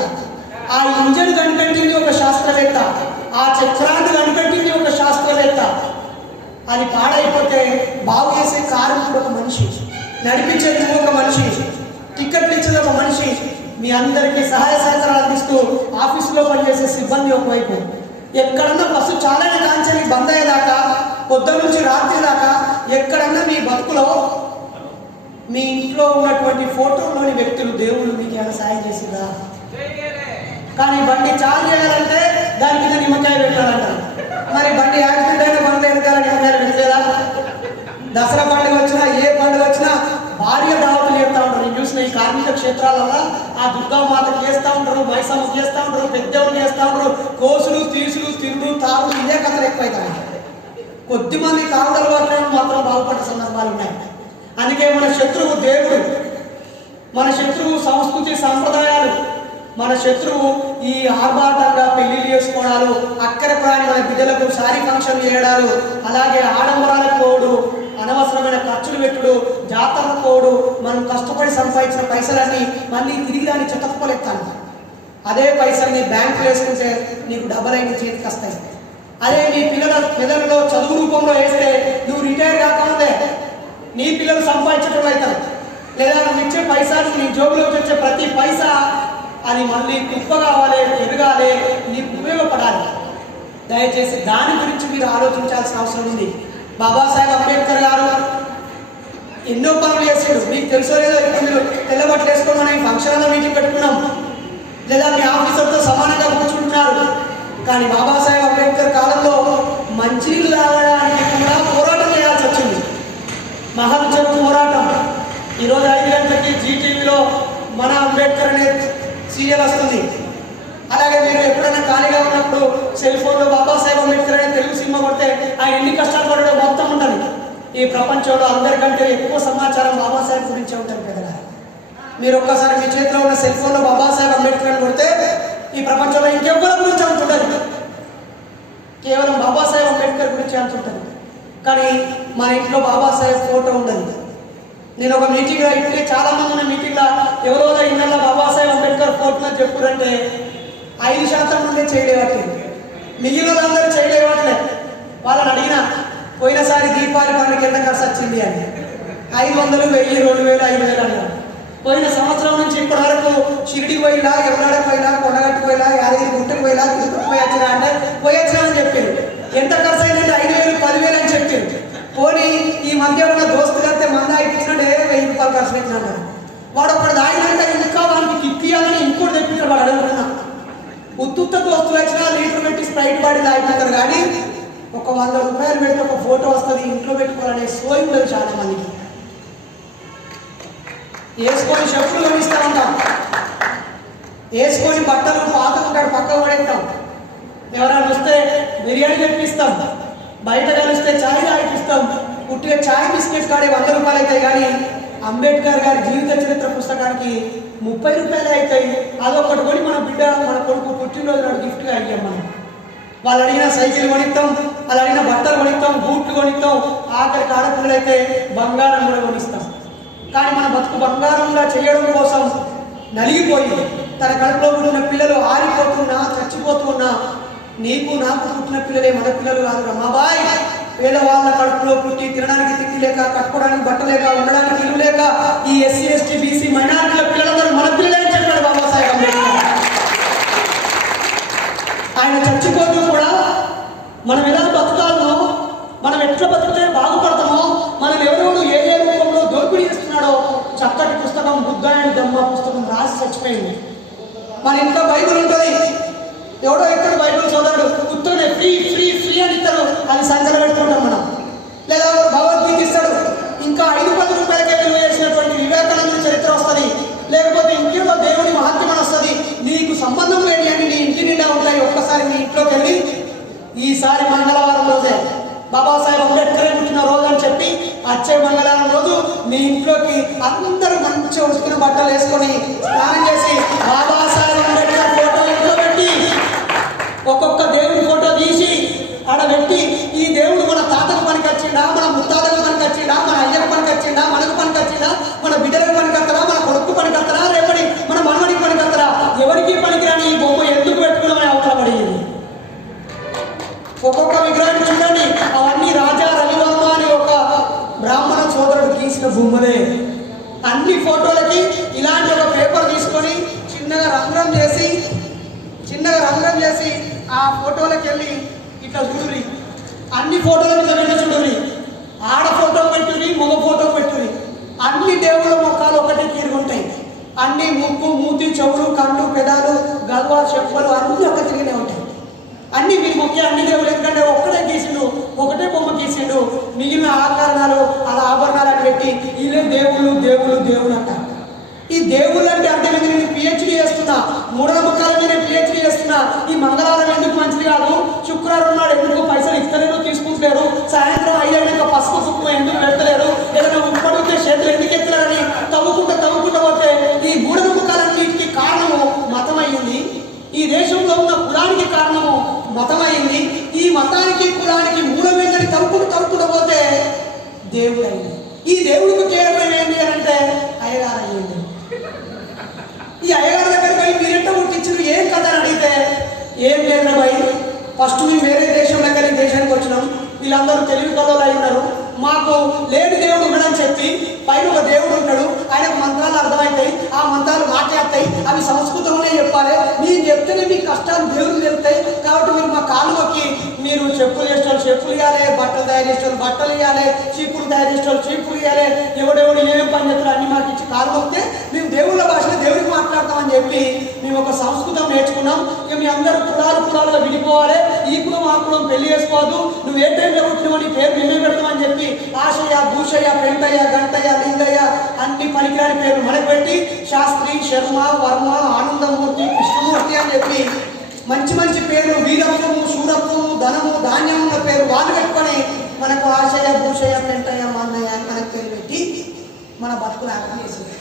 ఆ ఇంజన్ కనిపెట్టింది ఒక శాస్త్రవేత్త. ఆ చక్రాన్ని కనిపెట్టింది ఒక శాస్త్రవేత్త. అది పాడైపోతే బాగు చేసే కార్మికుడు ఒక మనిషి, నడిపించేది ఒక మనిషి, టికెట్లు ఇచ్చేది ఒక మనిషి, మీ అందరికీ సహాయ సహకారాలు అందిస్తూ ఆఫీసులో పనిచేసే సిబ్బంది ఒకవైపు. ఎక్కడన్నా బస్సు చాలని కాంచెని బంద్ అయ్యేదాకా, పొద్దు నుంచి రాత్రి దాకా ఎక్కడన్నా మీ బతుకులో మీ ఇంట్లో ఉన్నటువంటి ఫోటోలోని వ్యక్తులు దేవుళ్ళు మీకు ఏమైనా సాయం చేసిందా? కానీ బండి చాలు చేయాలంటే దాని కింద నిమ్మకాయ పెట్టాలంటారు. మరి బండి యాక్సిడెంట్ అయిన బండి వెనకాల నిమ్మకాయలు పెట్టలేదా? దసరా పండుగ వచ్చినా ఏ పండుగ వచ్చినా భార్య దావతులు చేస్తూ ఉంటారు. నేను చూసిన ఈ కార్మిక క్షేత్రాలలో ఆ దుర్గామాతకు చేస్తూ ఉంటారు, మైసమ్మకు చేస్తూ ఉంటారు, పెద్దవులు చేస్తూ ఉంటారు. కోసులు తీసులు తిరుడు తాగులు ఇదే కథలు ఎక్కువైతాయి. కొద్దిమంది తాగుదల వాటిలో మాత్రం బాగుపడ్డ సందర్భాలు ఉన్నాయి. అందుకే మన శత్రువు దేవుడు, మన శత్రువు సంస్కృతి సంప్రదాయాలు, మన శత్రువు ఈ ఆర్భాటంగా పెళ్లిళ్ళు చేసుకోవడాలు, అక్కర ప్రాణి మన బిడ్డలకు సారీ ఫంక్షన్ చేయడాలు, అలాగే ఆడంబరాలకు పోడు, అనవసరమైన ఖర్చులు పెట్టుడు, జాతరలకు పోడు, మనం కష్టపడి సంపాదించిన పైసలన్నీ మళ్ళీ తిరిగి దాన్ని చెత్తకపోలేస్తాను. అదే పైసల్ని బ్యాంకులో వేసుకుంటే నీకు డబ్బులు అయిన చేతికి వస్తాయి. అదే నీ పిల్లల పిల్లలలో చదువు రూపంలో వేస్తే నువ్వు రిటైర్ కాకముందే నీ పిల్లలు సంపాదించడం అవుతారు. లేదా నువ్వు ఇచ్చే పైసలు నీ జోబులోకి వచ్చే ప్రతి పైసా అది మళ్ళీ కుప్ప కావాలి, ఎరగాలి, నీకు ఉపయోగపడాలి. దయచేసి దాని గురించి మీరు ఆలోచించాల్సిన అవసరం ఉంది. బాబాసాహెబ్ అంబేద్కర్ గారు ఎన్నో పనులు చేశాడు. మీకు తెలుసో లేదో, ఇప్పుడు మీరు తెల్లబట్టలు వేసుకోమని ఫంక్షన్లో మీటింగ్ పెట్టుకున్నాం, లేదా మీ ఆఫీసర్తో సమానంగా కూర్చుంటున్నారు. కానీ బాబాసాహెబ్ అంబేద్కర్ కాలంలో మంచినీళ్ళు తాగడానికి కూడా పోరాటం చేయాల్సి వచ్చింది. మహర్జన్ పోరాటం. ఈరోజు 5 గంటలకి జీటీవీలో మన అంబేద్కర్ అనే సీరియల్ వస్తుంది. అలాగే మీరు ఎప్పుడైనా ఖాళీగా ఉన్నప్పుడు సెల్ ఫోన్లో బాబాసాహెబ్ అంబేద్కర్ అనే తెలుగు సినిమా కొడితే ఆయన ఎన్ని కష్టాలు పడడం మొత్తం ఉంటుంది. ఈ ప్రపంచంలో అందరికంటే ఎక్కువ సమాచారం బాబాసాహెబ్ గురించే ఉంటుంది కదా. మీరు ఒక్కసారి మీ చేతిలో ఉన్న సెల్ ఫోన్లో బాబాసాహెబ్ అంబేద్కర్ అని కొడితే ఈ ప్రపంచంలో ఇంకెవ్వరి గురించి అంటుంటుంది, కేవలం బాబాసాహెబ్ అంబేద్కర్ గురించి అంటుంటుంది. కానీ మా ఇంట్లో బాబాసాహెబ్ ఫోటో ఉండదు. నేను ఒక మీటింగ్లో ఇప్పుడే చాలామంది ఉన్న మీటింగ్లో ఎవరో ఇళ్ళల్లో బాబాసాహెబ్ అంబేద్కర్ ఫోటో చెప్పురంటే 5% మంది చేయలేవట్లేదు, మిగిలిన వాళ్ళందరూ చేయలేవట్లేదు. వాళ్ళని అడిగిన పోయినసారి దీపావళి పండుగ ఎంత ఖర్చు వచ్చింది అని 500, 1000, 2000, 5000 అడిగారు. పోయిన సంవత్సరం నుంచి ఇప్పటి వరకు షిరిడికి పోయినా, ఎవరాడకు పోయినా, కొండగట్టుకు పోయినా, యాదగిరి గుట్టకు పోయినా, తిరుపతికి పోయి వచ్చినా అంటే పోయొచ్చినా అని చెప్పారు. ఎంత ఖర్చు అయిందంటే 5,000, 10,000 అని చెప్పారు. పోనీ ఈ మధ్య ఉన్న దోస్తు కడితే మంద ఇచ్చినట్టు 1000 రూపాయలు ఖర్చు పెట్టినాడు. వాడు ఒకటి దాగినాక ఇంకా వానికి కిప్పియాలని ఇంకోటి తెప్పించాడు. వాడు అడుగుతున్నా ఉత్తుత్త దోస్తులు వచ్చినా లీటర్ పెట్టి స్ప్రైట్ బాడీ తాగిపోతారు. కానీ ఒక 100 రూపాయలు పెట్టి ఒక ఫోటో వస్తుంది, ఇంట్లో పెట్టుకోవాలనే సోయి ఉండదు చాలా మందికి. వేసుకొని షర్టులు కొనిస్తూ ఉంటాం, వేసుకొని బట్టలు పాత ఉంటాడు పక్కకు పడేస్తాం, ఎవరైనా వస్తే బిర్యానీ తెప్పిస్తాం, బయట కలిస్తే ఛాయ్ తాగిపిస్తాం. పుట్టిన ఛాయ్ బిస్కెట్ కాడే 100 రూపాయలు అవుతాయి. కానీ అంబేద్కర్ గారి జీవిత చరిత్ర పుస్తకానికి 30 రూపాయలు అవుతాయి. అదొకటి కొని మన బిడ్డ, మన కొడుకు పుట్టినరోజు నాడు గిఫ్ట్గా అయ్యాం. మనం వాళ్ళు అడిగిన సైకిల్ కొనిస్తాం, వాళ్ళు అడిగిన బట్టలు కొనిస్తాం, బూట్లు కొనిస్తాం, ఆఖరికి ఆడపిల్లలు అయితే బంగారం కూడా కొనిస్తాం. కానీ మన బతుకు బంగారంగా చేయడం కోసం నలిగిపోయి తన కడుపులో పుట్టిన పిల్లలు ఆరిపోతున్నా, చచ్చిపోతున్నా, నీకు నాకు పుట్టిన పిల్లలే మన పిల్లలు కాదు రమాబాయ్. పేదవాళ్ళ కడుపులో పుట్టి తినడానికి తిండి లేక, కట్టుకోవడానికి బట్ట లేక, ఉండడానికి ఇల్లు లేక ఈ ఎస్సీ, ఎస్టీ, బీసీ మైనారిటీల పిల్లలందరూ మన పిల్లలే అని చెప్పాడు బాబాసాహెబ్ అంబేద్కర్. ఆయన చచ్చిపోతూ కూడా మనం ఎలా బతకాలనో, మనం ఎట్లా బతికితే బాగుపడతామో, మనం ఎవరెవరు ఏ ఏ రూపంలో దోపిడీ చేస్తున్నాడో చక్కటి పుస్తకం బుద్ధ అండ్ ధమ్మ పుస్తకం రాసి చచ్చిపోయింది. మన ఇంట్లో బైబిల్ ఉంటుంది. ఎవడో ఇతడు బైబిల్ సోదరుడు ఉత్తరే ఫ్రీ ఫ్రీ ఫ్రీ అని ఇస్తాడు, అది సంఖ్యలో పెట్టుకుంటాం మనం. లేదా భగవద్గీత ఇస్తాడు, ఇంకా 5-10 రూపాయలకే విలువ చేసినటువంటి వివేకానందుని చరిత్ర వస్తుంది, లేకపోతే ఇంట్లో దేవుని మహత్యం వస్తుంది. నీకు సంబంధం లేని అని నీ ఇంటి నిండా ఉంటాయి. ఒక్కసారి నీ ఇంట్లోకి వెళ్ళి ఈసారి మంగళవారం రోజే బాబాసాహెబ్ అంబేద్కర్ పుట్టిన రోజు అని చెప్పి వచ్చే మంగళవారం రోజు మీ ఇంట్లోకి అందరూ మంచిగా ఉతికిన బట్టలు వేసుకొని స్నానం చేసి బాబాసాహెబ్ అంబేద్కర్ ఫోటో ఇంట్లో పెట్టి ఒక్కొక్క దేవుడి ఫోటో తీసి ఆడ పెట్టి, ఈ దేవుడు మన తాతకు పనికి వచ్చిండా, మన ముత్తాతకు పనికి వచ్చిండా, మన అయ్యకు పనికి వచ్చిండా, మనకు పనికి వచ్చిండా, మన బిడ్డలకు పనికి వస్తారా, మన కొడుకు పనికి వస్తారా, రేపటి మన మనవడికి పనికి వస్తారా, ఎవరికి పనికిరాని ఈ బొమ్మ ఎందుకు పెట్టుకున్నామని అవసరం పడింది. ఒక్కొక్క విగ్రహం చూడండి, అవన్నీ రాజా రవివర్మ అని ఒక బ్రాహ్మణ సోదరుడు గీసిన బొమ్మలే. అన్ని ఫోటోలకి ఇలాంటి ఒక పేపర్ తీసుకొని చిన్నగా రంధ్రం చేసి ఆ ఫోటోలకి వెళ్ళి ఇట్లా చూడురి, అన్ని ఫోటోలు ఇట్లా పెట్టి చూడురి, ఆడ ఫోటో పెట్టుని మగ ఫోటో పెట్టుని, అన్ని దేవుళ్ళ మొక్కలు ఒకటే తీరుగుంటాయి. అన్ని ముక్కు మూతి చెవులు కళ్ళు పెదాలు గల్వా చెప్పులు అన్నీ ఒక తిరిగినే ఉంటాయి. అన్ని మీరు ముఖ్య అన్ని దేవుడు ఎందుకంటే ఒక్కటే గీసిండు, ఒకటే బొమ్మ గీసిండు, మిగిలిన ఆకారణాలు అలా ఆభరణాలు అని పెట్టి వీళ్ళే దేవుళ్ళు దేవుళ్ళు దేవుడు అంట. ఈ దేవుళ్ళు అంటే అర్థం ఏంటి? నేను పిహెచ్డీ చేస్తున్నా, మూఢనమ్మకాల మీద నేను పిహెచ్డీ చేస్తున్నా. ఈ మంగళవారం ఎందుకు మంచిది కాదు, శుక్రవారం నాడు ఎందుకు పైసలు ఇస్తలేరు తీసుకుంటలేరు, సాయంత్రం 5 అయినాక పసుపు తుప్పు ఎందుకు పెడతలేరు, ఏదైనా ఉప్పడితే చేతులు ఎందుకు ఎత్తలేరని తవ్వుకుంటూ పోతే ఈ మూఢనమ్మకాలన్నిటికీ కారణము మతమయ్యింది. ఈ దేశంలో ఉన్న కులానికి కారణము మతమైంది. ఈ మతానికి కులానికి మూలమేందని తలుపుకుంటూ పోతే దేవుడు అయింది. ఈ దేవుడికి చేరడం ఏంటి అని అంటే అయ్యగారు అయ్యింది. ఈ అయ్యగారి దగ్గరికి పోయి మీరెంట ఉట్టించారు ఏం కదా అని అడిగితే ఏం లేదు భయ్, ఫస్ట్ మేము వేరే దేశంలోకి వెళ్ళి దేశానికి వచ్చినాం, వీళ్ళందరూ తెలివి కళలు అయి ఉన్నారు, మాకు లేని దేవుడు ఉన్నాడని చెప్పి పైన ఒక దేవుడు ఉంటాడు, ఆయనకు మంత్రాలు అర్థమవుతాయి, ఆ మంత్రాలు మాట్లాడతాయి, అవి సంస్కృతంలోనే చెప్పాలి, మీరు చెప్తేనే మీ కష్టాలు దేవుడు తెలుస్తాయి, కాబట్టి మీరు మా కాలు మొక్కి మీరు చెప్పులు చేసేవాళ్ళు చెప్పులు ఇవ్వాలి, బట్టలు తయారు చేసేవాళ్ళు బట్టలు ఇవ్వాలి, చీపులు తయారు చేసేవాళ్ళు చీపులు ఇవ్వాలి, ఎవడెవడు ఏమేమి పని చేస్తారో అన్ని మాకు ఇచ్చి కాలు మొక్కితే మేము దేవుళ్ళ భాషలో దేవుడికి మాట్లాడతామని చెప్పి మేము ఒక సంస్కృతం నేర్చుకున్నాం. ఇక మీ అందరూ కులాలుగా విడిపోవాలి, ఈ కులం ఆ కులం పెళ్లి చేసుకోవద్దు, నువ్వు ఏ టైంలో పుట్టినవని పేరు మేమే పెడతామని చెప్పి ఆశయ్య భూషయ్య పెంటయ్య గంటయ్య లింగయ్య అన్ని పనికిరాని పేర్లు మనకు పెట్టి శాస్త్రి శర్మ వర్మ ఆనందమూర్తి కృష్ణమూర్తి అని చెప్పి మంచి మంచి పేర్లు వీరత్వము శూరత్వము ధనము ధాన్యం ఉన్న పేరు వాళ్ళు పెట్టుకొని మనకు ఆశయ భూషయ్య పెంటయ్య మాన్నయ్య అని మనకు పేరు పెట్టి మన బతుకులు ఆటం చేసింది.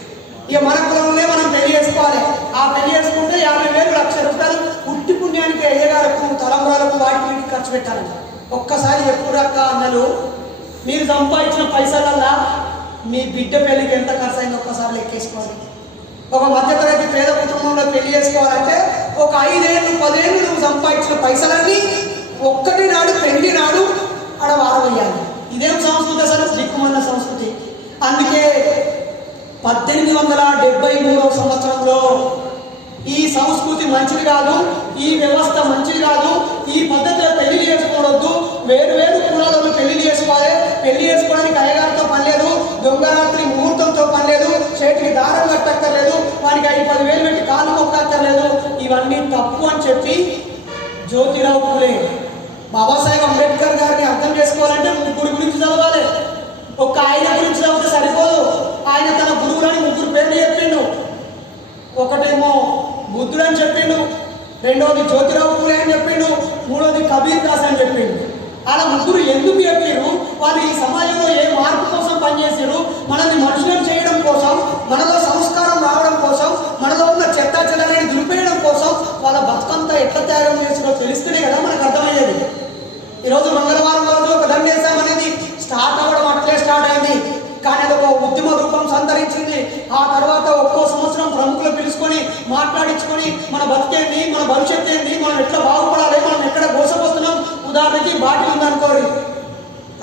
ఇక మన కులంలో మనం పెళ్లి చేసుకోవాలి, ఆ పెళ్లి చేసుకుంటే 50,000 1,00,000 రూపాయలు ఉట్టి పుణ్యానికి అయ్యగారకు తలంబరాలకు వాటికి ఖర్చు పెట్టాలంట. ఒక్కసారి ఎప్పుడక్క అన్నలు మీరు సంపాదించిన పైసలల్లా మీ బిడ్డ పెళ్లికి ఎంత ఖర్చు అయిందో ఒక్కసారి లెక్కేసుకోవాలి. ఒక మధ్యతరగతి పేద కుటుంబంలో పెళ్లి చేసుకోవాలంటే ఒక 5 ఏళ్ళు 10 ఏళ్ళు నువ్వు సంపాదించిన పైసలన్నీ ఒక్కటి నాడు పెళ్లి నాడు ఆడ వారవేయాలి. ఇదేం సంస్కృతి అసలు, దిక్కుమన్న సంస్కృతి. అందుకే 1873 సంవత్సరంలో ఈ సంస్కృతి మంచిది కాదు, ఈ వ్యవస్థ మంచిది కాదు, ఈ పద్ధతిలో పెళ్లి చేసుకోవద్దు, వేరు కులాలను పెళ్లి చేసుకోవాలి, పెళ్లి చేసుకోవడానికి అయ్యగారితో పని లేదు, దొంగరాత్రి ముహూర్తంతో పని లేదు, చేతికి దారం కట్టక్కర్లేదు, వానికి 5-10,000 పెట్టి కాలు మొక్కక్కర్లేదు, ఇవన్నీ తప్పు అని చెప్పి జ్యోతిరావు పూలే బాబాసాహెబ్ అంబేద్కర్ గారిని అర్థం చేసుకోవాలంటే 3 గురించి చదవాలి. ఒక్క ఆయన గురించి చదివితే సరిపోదు, ఆయన తన గురువులని 3 పేర్లు చెప్పిండు. ఒకటేమో బుద్ధుడు అని చెప్పిండు, రెండవది జ్యోతిరావు పూలే అని చెప్పిండు, మూడవది కబీర్ దాస్ అని చెప్పిండు. అలా 3 ఎందుకు చెప్పారు? వాళ్ళు ఈ సమాజంలో ఏ మార్పు కోసం పనిచేసారు, మనల్ని మనుషులను చేయడం కోసం, మనలో సంస్కారం రావడం కోసం, మనలో ఉన్న చెత్త చెదని దులిపేయడం కోసం వాళ్ళ బతుకంతా ఎట్లా త్యాగం చేసారో తెలిస్తేనే కదా మనకు అర్థమయ్యేది. ఈరోజు మంగళవారం రోజు ఒక దండేశం అనేది స్టార్ట్ అవ్వడం అట్లే స్టార్ట్ అయింది, కానీ అది ఒక ఉద్యమ రూపం సంతరించింది. ఆ తర్వాత ఒక్కో సంవత్సరం ప్రముఖులు పిలుచుకొని మాట్లాడించుకొని మన బతికేంది, మన భవిష్యత్తు ఏంది, మనం ఎట్లా బాగుపడాలి, మనం ఎక్కడ గోసపోతున్నాం. ఉదాహరణకి బాటిల్ ఉందనుకోరు,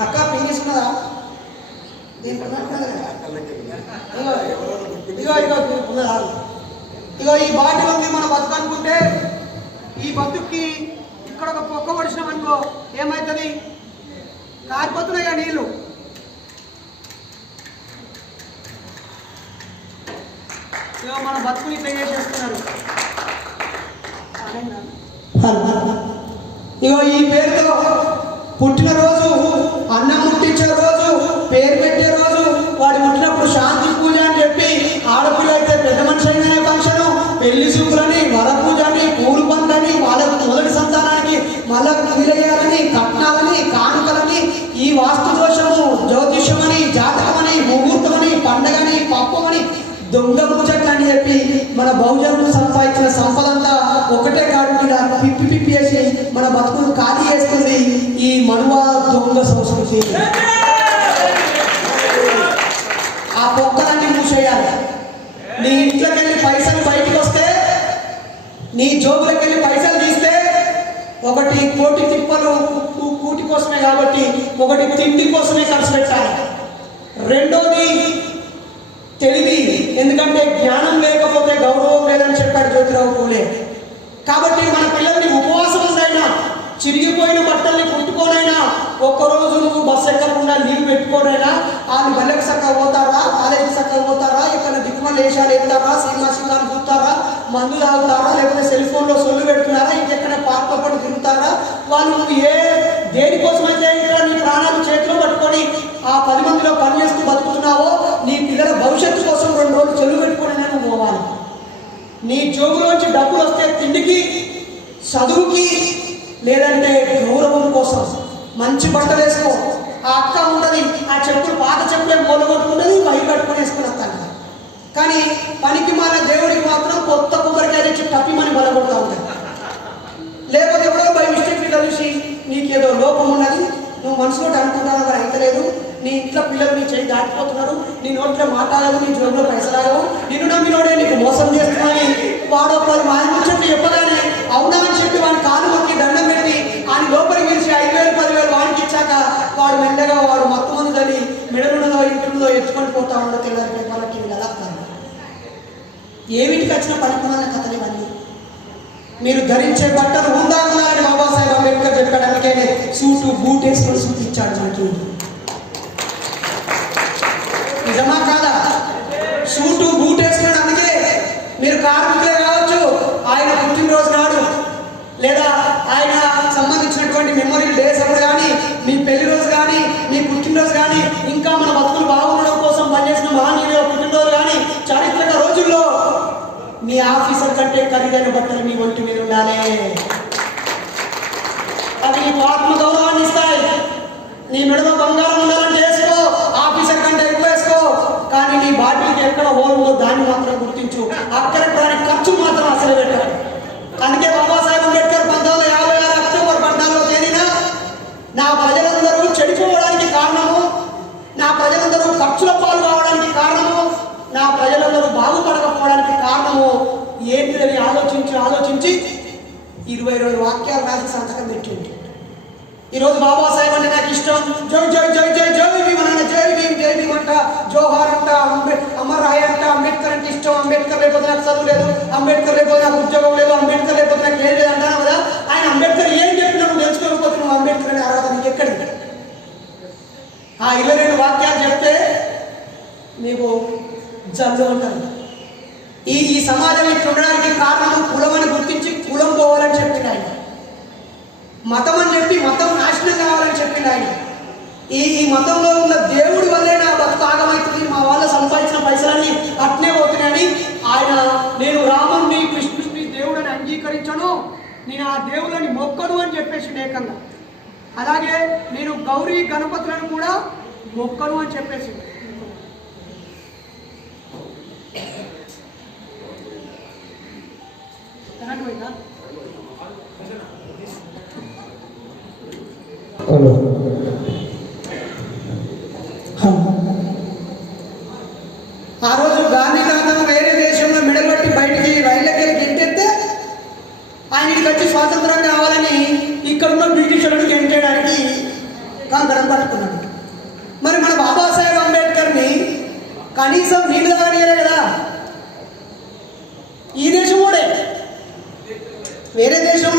అక్క పీనిస్తున్నదా ఇగో ఈ బాటిల్ ఉంది, మన బతుకు అనుకుంటే ఈ బతుక్కి ఇక్కడ ఒక పొక్క పడిచినాం అనుకో ఏమవుతుంది, కారిపోతున్నాయిగా నీళ్ళు. ఇగో మన బతుకుని ఇట్లా చేసేస్తున్నారు. ఇగో ఈ పేరుతో పుట్టినరోజు, అన్నం ముట్టించే రోజు, పేరు పెట్టే రోజు, వాడు పుట్టినప్పుడు శాంతి పూజ అని చెప్పి, ఆడపిల్ల అయితే పెద్ద మనిషి అయిననే ఫంక్షను, పెళ్లి చూపులని, వర పూజ అని, పూలు పండ్లని, వాళ్ళకు మొదటి సంతానానికి మళ్ళా వీలయ్యాలని, కట్నాలని, కానుకలని, ఈ వాస్తు దోషము, జ్యోతిష్యమని, జాతకమని, ముహూర్తమని, పండగని, పప్పమని, దొంగ పూజలు అని చెప్పి మన బహుజనులు సంపాదించిన సంపదంతా ఒకటే కాడు మీద పిప్పి పిప్పి వేసి మన బతుకులు ఖాళీ చేస్తుంది ఈ మనువ దొంగ సంస్కృతి. ఆ పొక్కలన్నీ మూసేయాలి. నీ ఇంట్లోకి వెళ్ళి పైసలు బయటికి వస్తే, నీ జోబులకు వెళ్ళి పైసలు తీస్తే, ఒకటి కోటి తిప్పలు కూటి కోసమే కాబట్టి ఒకటి తిండి కోసమే ఖర్చు పెట్టాలి. రెండోది తెలివి, ఎందుకంటే జ్ఞానం లేకపోతే గౌరవం లేదని చెప్పాడు జ్యోతిరావు పూలే. కాబట్టి మన పిల్లల్ని ఉపవాసం ఉందైనా, చిరిగిపోయిన బట్టల్ని కుట్టుకోనైనా, ఒక్కరోజు నువ్వు బస్సు ఎక్కకుండా లీవ్ పెట్టుకోనైనా, వాళ్ళు బల్లెకి చక్కగా పోతారా, కాలేజీ చక్కగా పోతారా, ఇక్కడ దిక్కుమలు వేషాలు వేస్తారా, సినిమా సినిమాలు చూస్తారా, మందు తాగుతారా, లేకపోతే సెల్ ఫోన్లో సొల్లు పెడుతున్నారా, ఇంకెక్కడ పార్క్లో పాటు తిరుగుతారా, వాళ్ళు నువ్వు దేనికోసమైతే ఇక్కడ నీ ప్రాణాలు చేతిలో పట్టుకొని ఆ 10 మందిలో పని చేస్తూ బతుకుతున్నావో, నీ పిల్లల భవిష్యత్తు కోసం 2 రోజులు చెల్లు పెట్టుకుని నువ్వు పోవాలి. నీ జోబులోంచి డబ్బులు వస్తే తిండికి, చదువుకి, లేదంటే గౌరవం కోసం మంచి బట్టలు వేసుకో. ఆ అక్క ఉంటుంది, ఆ చెప్పులు పాత చెప్పులే మూలగొట్టుకున్నది బయట కట్టుకొని వేసుకుని వస్తాను. కానీ పనికి మన దేవుడికి మాత్రం కొత్త కొబ్బరికాయ తెచ్చి టప్పిమని బలగొడతా ఉంటుంది. లేకపోతే ఎవరో బై మిస్టేక్ వీళ్ళు చూసి నీకేదో లోపం ఉన్నది, నువ్వు మనసులో అనుకుంటావు మరి అయితలేదు, నీ ఇంట్లో పిల్లలు నీ చేయి దాటిపోతున్నారు, నీ నోట్లో మాట్లాడదు, నీ జోబులో పైసలాగవు, నిన్ను నమ్మినోడే నీకు మోసం చేస్తున్నాని వాడు 10 ముచ్చట్లు చెప్పగానే అవునా అని చెప్పి వాడి కాలు మొక్కి దండం పెట్టి ఆయన లోపలికి పిలిచి 5,000 10,000 వాడికి ఇచ్చాక వాడు మెండగా వాడు మొత్తం మంది తల్లి మెడలున్నదో ఇంట్లో ఎత్తుకొని పోతా ఉండదు. తెల్లారి వాళ్ళకి ఎలా ఏమిటికి వచ్చిన పనికిమాల కథలు ఇవన్నీ. మీరు ధరించే బట్టలు ఉందామని బాబాసాహెబ్ అంబేద్కర్ చెప్పాడు. అందుకే సూటు బూట్ వేసుకొని సూట్ ఇచ్చాడు మనకి. నిజమా కాదా? సూటు బూట్ వేసుకున్నాడు. అందుకే మీరు కార్మికులే కావచ్చు, ఆయన పుట్టినరోజు నాడు లేదా ఆయన సంబంధించినటువంటి మెమోరియల్ డేస్ అప్పుడు కానీ, మీ పెళ్లి రోజు కానీ, మీ పుట్టినరోజు కానీ, ఇంకా మన బతుకులు బాగుండడం కోసం పనిచేసిన మహనీయుల పుట్టినరోజు కానీ, చారిత్రక రోజుల్లో మీ ఆఫీసర్ కంటే ఖరీదైన బట్టలు మీ ఒంటి మీద ఉండాలి. అవి నీకు ఆత్మ గౌరవాన్ని ఇస్తాయి. నీ మెడలో బంగారం ఉండాలంటే వేసుకో, ఆఫీసర్ కంటే ఎక్కువ వేసుకో, కానీ నీ బాటిల్కి ఎక్కడ హోల్లో దాన్ని మాత్రం గుర్తించు. అక్కడ దానికి ఖర్చు మాత్రం అసలు పెట్టాలి. అందుకే బాబాసాహెబ్ అంబేద్కర్ 1956 అక్టోబర్ 14వ తేదీన నా ప్రజలందరూ చెడిపోవడానికి కారణము, నా ప్రజలందరూ ఖర్చుల పాలు కావడానికి కారణము, నా ప్రజలందరూ బాగుపడకపోవడానికి కారణము ఏంటిదని ఆలోచించి 22 వాక్యాలు రాసి సంతకం పెట్టింది. ఈరోజు బాబాసాహెబ్ అంటే నాకు ఇష్టం, జై జై జై జై జై భీమ్ అన్న, జై భీమ్ జై భీమ్ అంట, జోహార్ అంట, అమర్ రాయ్ అంట, అంబేద్కర్ అంటే ఇష్టం, అంబేద్కర్ లేకపోతే నాకు చదువు లేదు, అంబేద్కర్ లేకపోతే నాకు ఉద్యోగం లేదు, అంబేద్కర్ లేకపోతే నాకు ఏం లేదు అంటాను కదా. ఆయన అంబేద్కర్ ఏం చెప్పినా నువ్వు తెలుసుకోకపోతే నువ్వు అంబేద్కర్ అనే అర్హత నీకు ఎక్కడికి? ఆ 22 వాక్యాలు చెప్తే నీకు జల్లు ఉంటుంది. ఈ సమాజం ఇట్లా ఉండడానికి కారణం కులమని గుర్తించి కులం పోవాలని చెప్పిండు ఆయన. మతం అని చెప్పి మతం నాశనం కావాలని చెప్పిండు ఆయన. ఈ మతంలో ఉన్న దేవుడి వల్లే నా బతుకు ఆగమవుతుంది, మా వాళ్ళు సంపాదించిన పైసలన్నీ అట్నే పోతున్నాయని ఆయన, నేను రాముడిని కృష్ణుడిని దేవుడని అంగీకరించను, నేను ఆ దేవుళ్ళని మొక్కను అని చెప్పేసి ఏకంగా. అలాగే నేను గౌరీ గణపతులను కూడా మొక్కను అని చెప్పేసి. ఆ రోజు గాంధీ తాతను వేరే దేశంలో మెడబట్టి బయటికి రైళ్ళకి గెంటెత్తే ఆయనకి వచ్చి స్వాతంత్రం కావాలని ఇక్కడున్న బ్రిటిషర్లను గెంటేయడానికి కంకణం పట్టుకున్నాడు. మరి మన బాబాసాహెబ్ అంబేద్కర్ని కనీసం నీళ్ళు తాగనియలే కదా. ఈ దేశం కూడా వేరే దేశం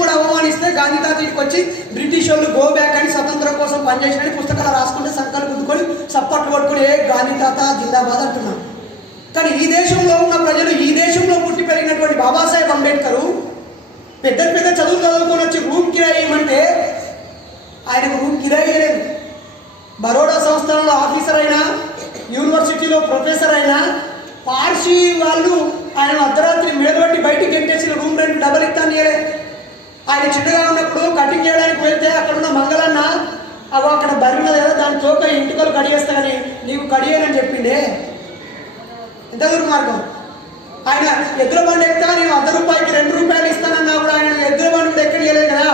కూడా అవమానిస్తే గాంధీ తాత ఇంటికి వచ్చి బ్రిటిష్ వాళ్ళు గో బ్యాక్ అని స్వతంత్రం కోసం పనిచేసిన పుస్తకాలు రాసుకుంటే సంకలు గుద్దుకొని సప్పట్లు పట్టుకుని గాంధీ తాత జిందాబాద్ అంటున్నాడు. కానీ ఈ దేశంలో ఉన్న ప్రజలు, ఈ దేశంలో పుట్టి పెరిగినటువంటి బాబాసాహెబ్ అంబేద్కర్ పెద్ద పెద్ద చదువులు చదువుకొని వచ్చి రూమ్ కిరాయి ఇవ్వమంటే ఆయనకు రూమ్ కిరాయి లేదు. బరోడా సంస్థలలో ఆఫీసర్ అయినా, యూనివర్సిటీలో ప్రొఫెసర్ అయినా, పార్సీ వాళ్ళు ఆయన అర్ధరాత్రి మేడబట్టి బయటికి గెంటేసిన రూమ్ రెంట్ డబల్ ఇస్తాను. ఆయన చిన్నగా ఉన్నప్పుడు కటింగ్ చేయడానికి వెళ్తే అక్కడున్న మంగళన్న అవి అక్కడ బరిన్నది కదా, దాని తోక ఇంటికలు కడిగేస్తా కానీ నీకు కడియేనని చెప్పిండే. ఎంత దుర్మార్గం! ఆయన ఎద్దుల బండి ఎక్కా నేను ₹100కి ₹2 ఇస్తానన్నా కూడా ఆయన ఎద్దుల బండి కూడా ఎక్కడియలేదు కదా.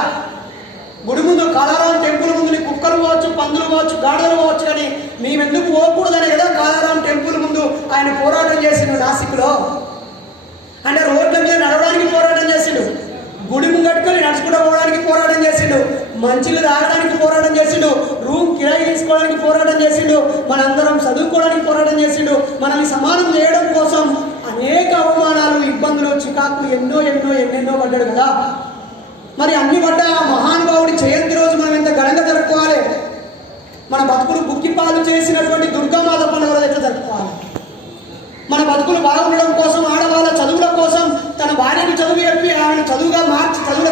గుడి ముందు కాళారాం టెంపుల్ ముందు కుక్కలు పోవచ్చు, పందులు పోవచ్చు, గాడలు పోవచ్చు, కానీ మేమెందుకు పోకూడదనే కదా కాళారాం టెంపుల్ ముందు ఆయన పోరాటం చేసిండు. నాసిక్లో అంటే రోడ్ల మీద నడవడానికి పోరాటం చేసిండు, గుడి ముంగట్టుకొని నడుచుకుంటూ పోవడానికి పోరాటం చేసిండు, మంచిలు తాగడానికి పోరాటం చేసిండు, రూమ్ కిరాయి తీసుకోవడానికి పోరాటం చేసిండు, మనందరం చదువుకోవడానికి పోరాటం చేసిండు, మనల్ని సమానం చేయడం కోసం అనేక అవమానాలు, ఇబ్బందులు, చికాకులు ఎన్నెన్నో పడ్డాడు కదా. మరి అన్ని పడ్డ ఆ మహానుభావుడి జయంతి రోజు మనం ఎంత ఘనంగా జరుపుకోవాలి? మన బతుకులు బుక్కిపాలు చేసినటువంటి దుర్గామాత పండుగ రోజు ఎట్లా జరుపుకోవాలి? మన బతుకులు బాగుండడం కోసం, ఆడవాళ్ళ చదువుల కోసం తన భార్యను చదువు చెప్పి ఆమెను చదువుల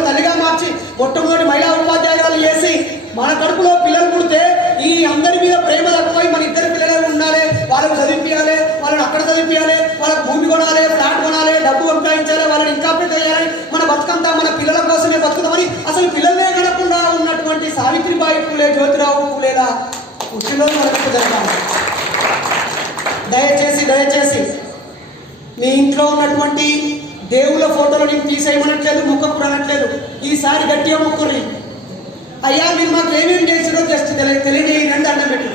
తల్లిగా మార్చి మొట్టమొదటి మహిళా ఉపాధ్యాయురాలు చేసి మన కడుపులో పిల్లలు పుడితే ఈ అందరి మీద ప్రేమ తక్కువై మన ఇద్దరు పిల్లలు ఉండాలి, వాళ్ళకు చదివించాలి, వాళ్ళని అక్కడ చదివించాలి, వాళ్ళకి భూమి కొనాలి, ఫ్లాట్ కొనాలి, డబ్బు సంపాదించాలి, వాళ్ళని ఇంకా పెద్ద చేయాలి, మన బతుకంతా మన పిల్లల కోసమే బతుకుతామని అసలు పిల్లలే కనకుండా ఉన్నటువంటి సావిత్రిబాయి పూలే, జ్యోతిరావు పూలేలా పుట్టినరోజు మనకు జరగాలి. దయచేసి మీ ఇంట్లో ఉన్నటువంటి దేవుళ్ళ ఫోటోలు నేను తీసేయమనట్లేదు, మొక్కకు అనట్లేదు. ఈసారి గట్టిగా మొక్కుర్రి. అయ్యా మీరు మాకు ఏమేమి చేసినో జస్ట్ తెలియజేయండి అన్నం పెట్టిన.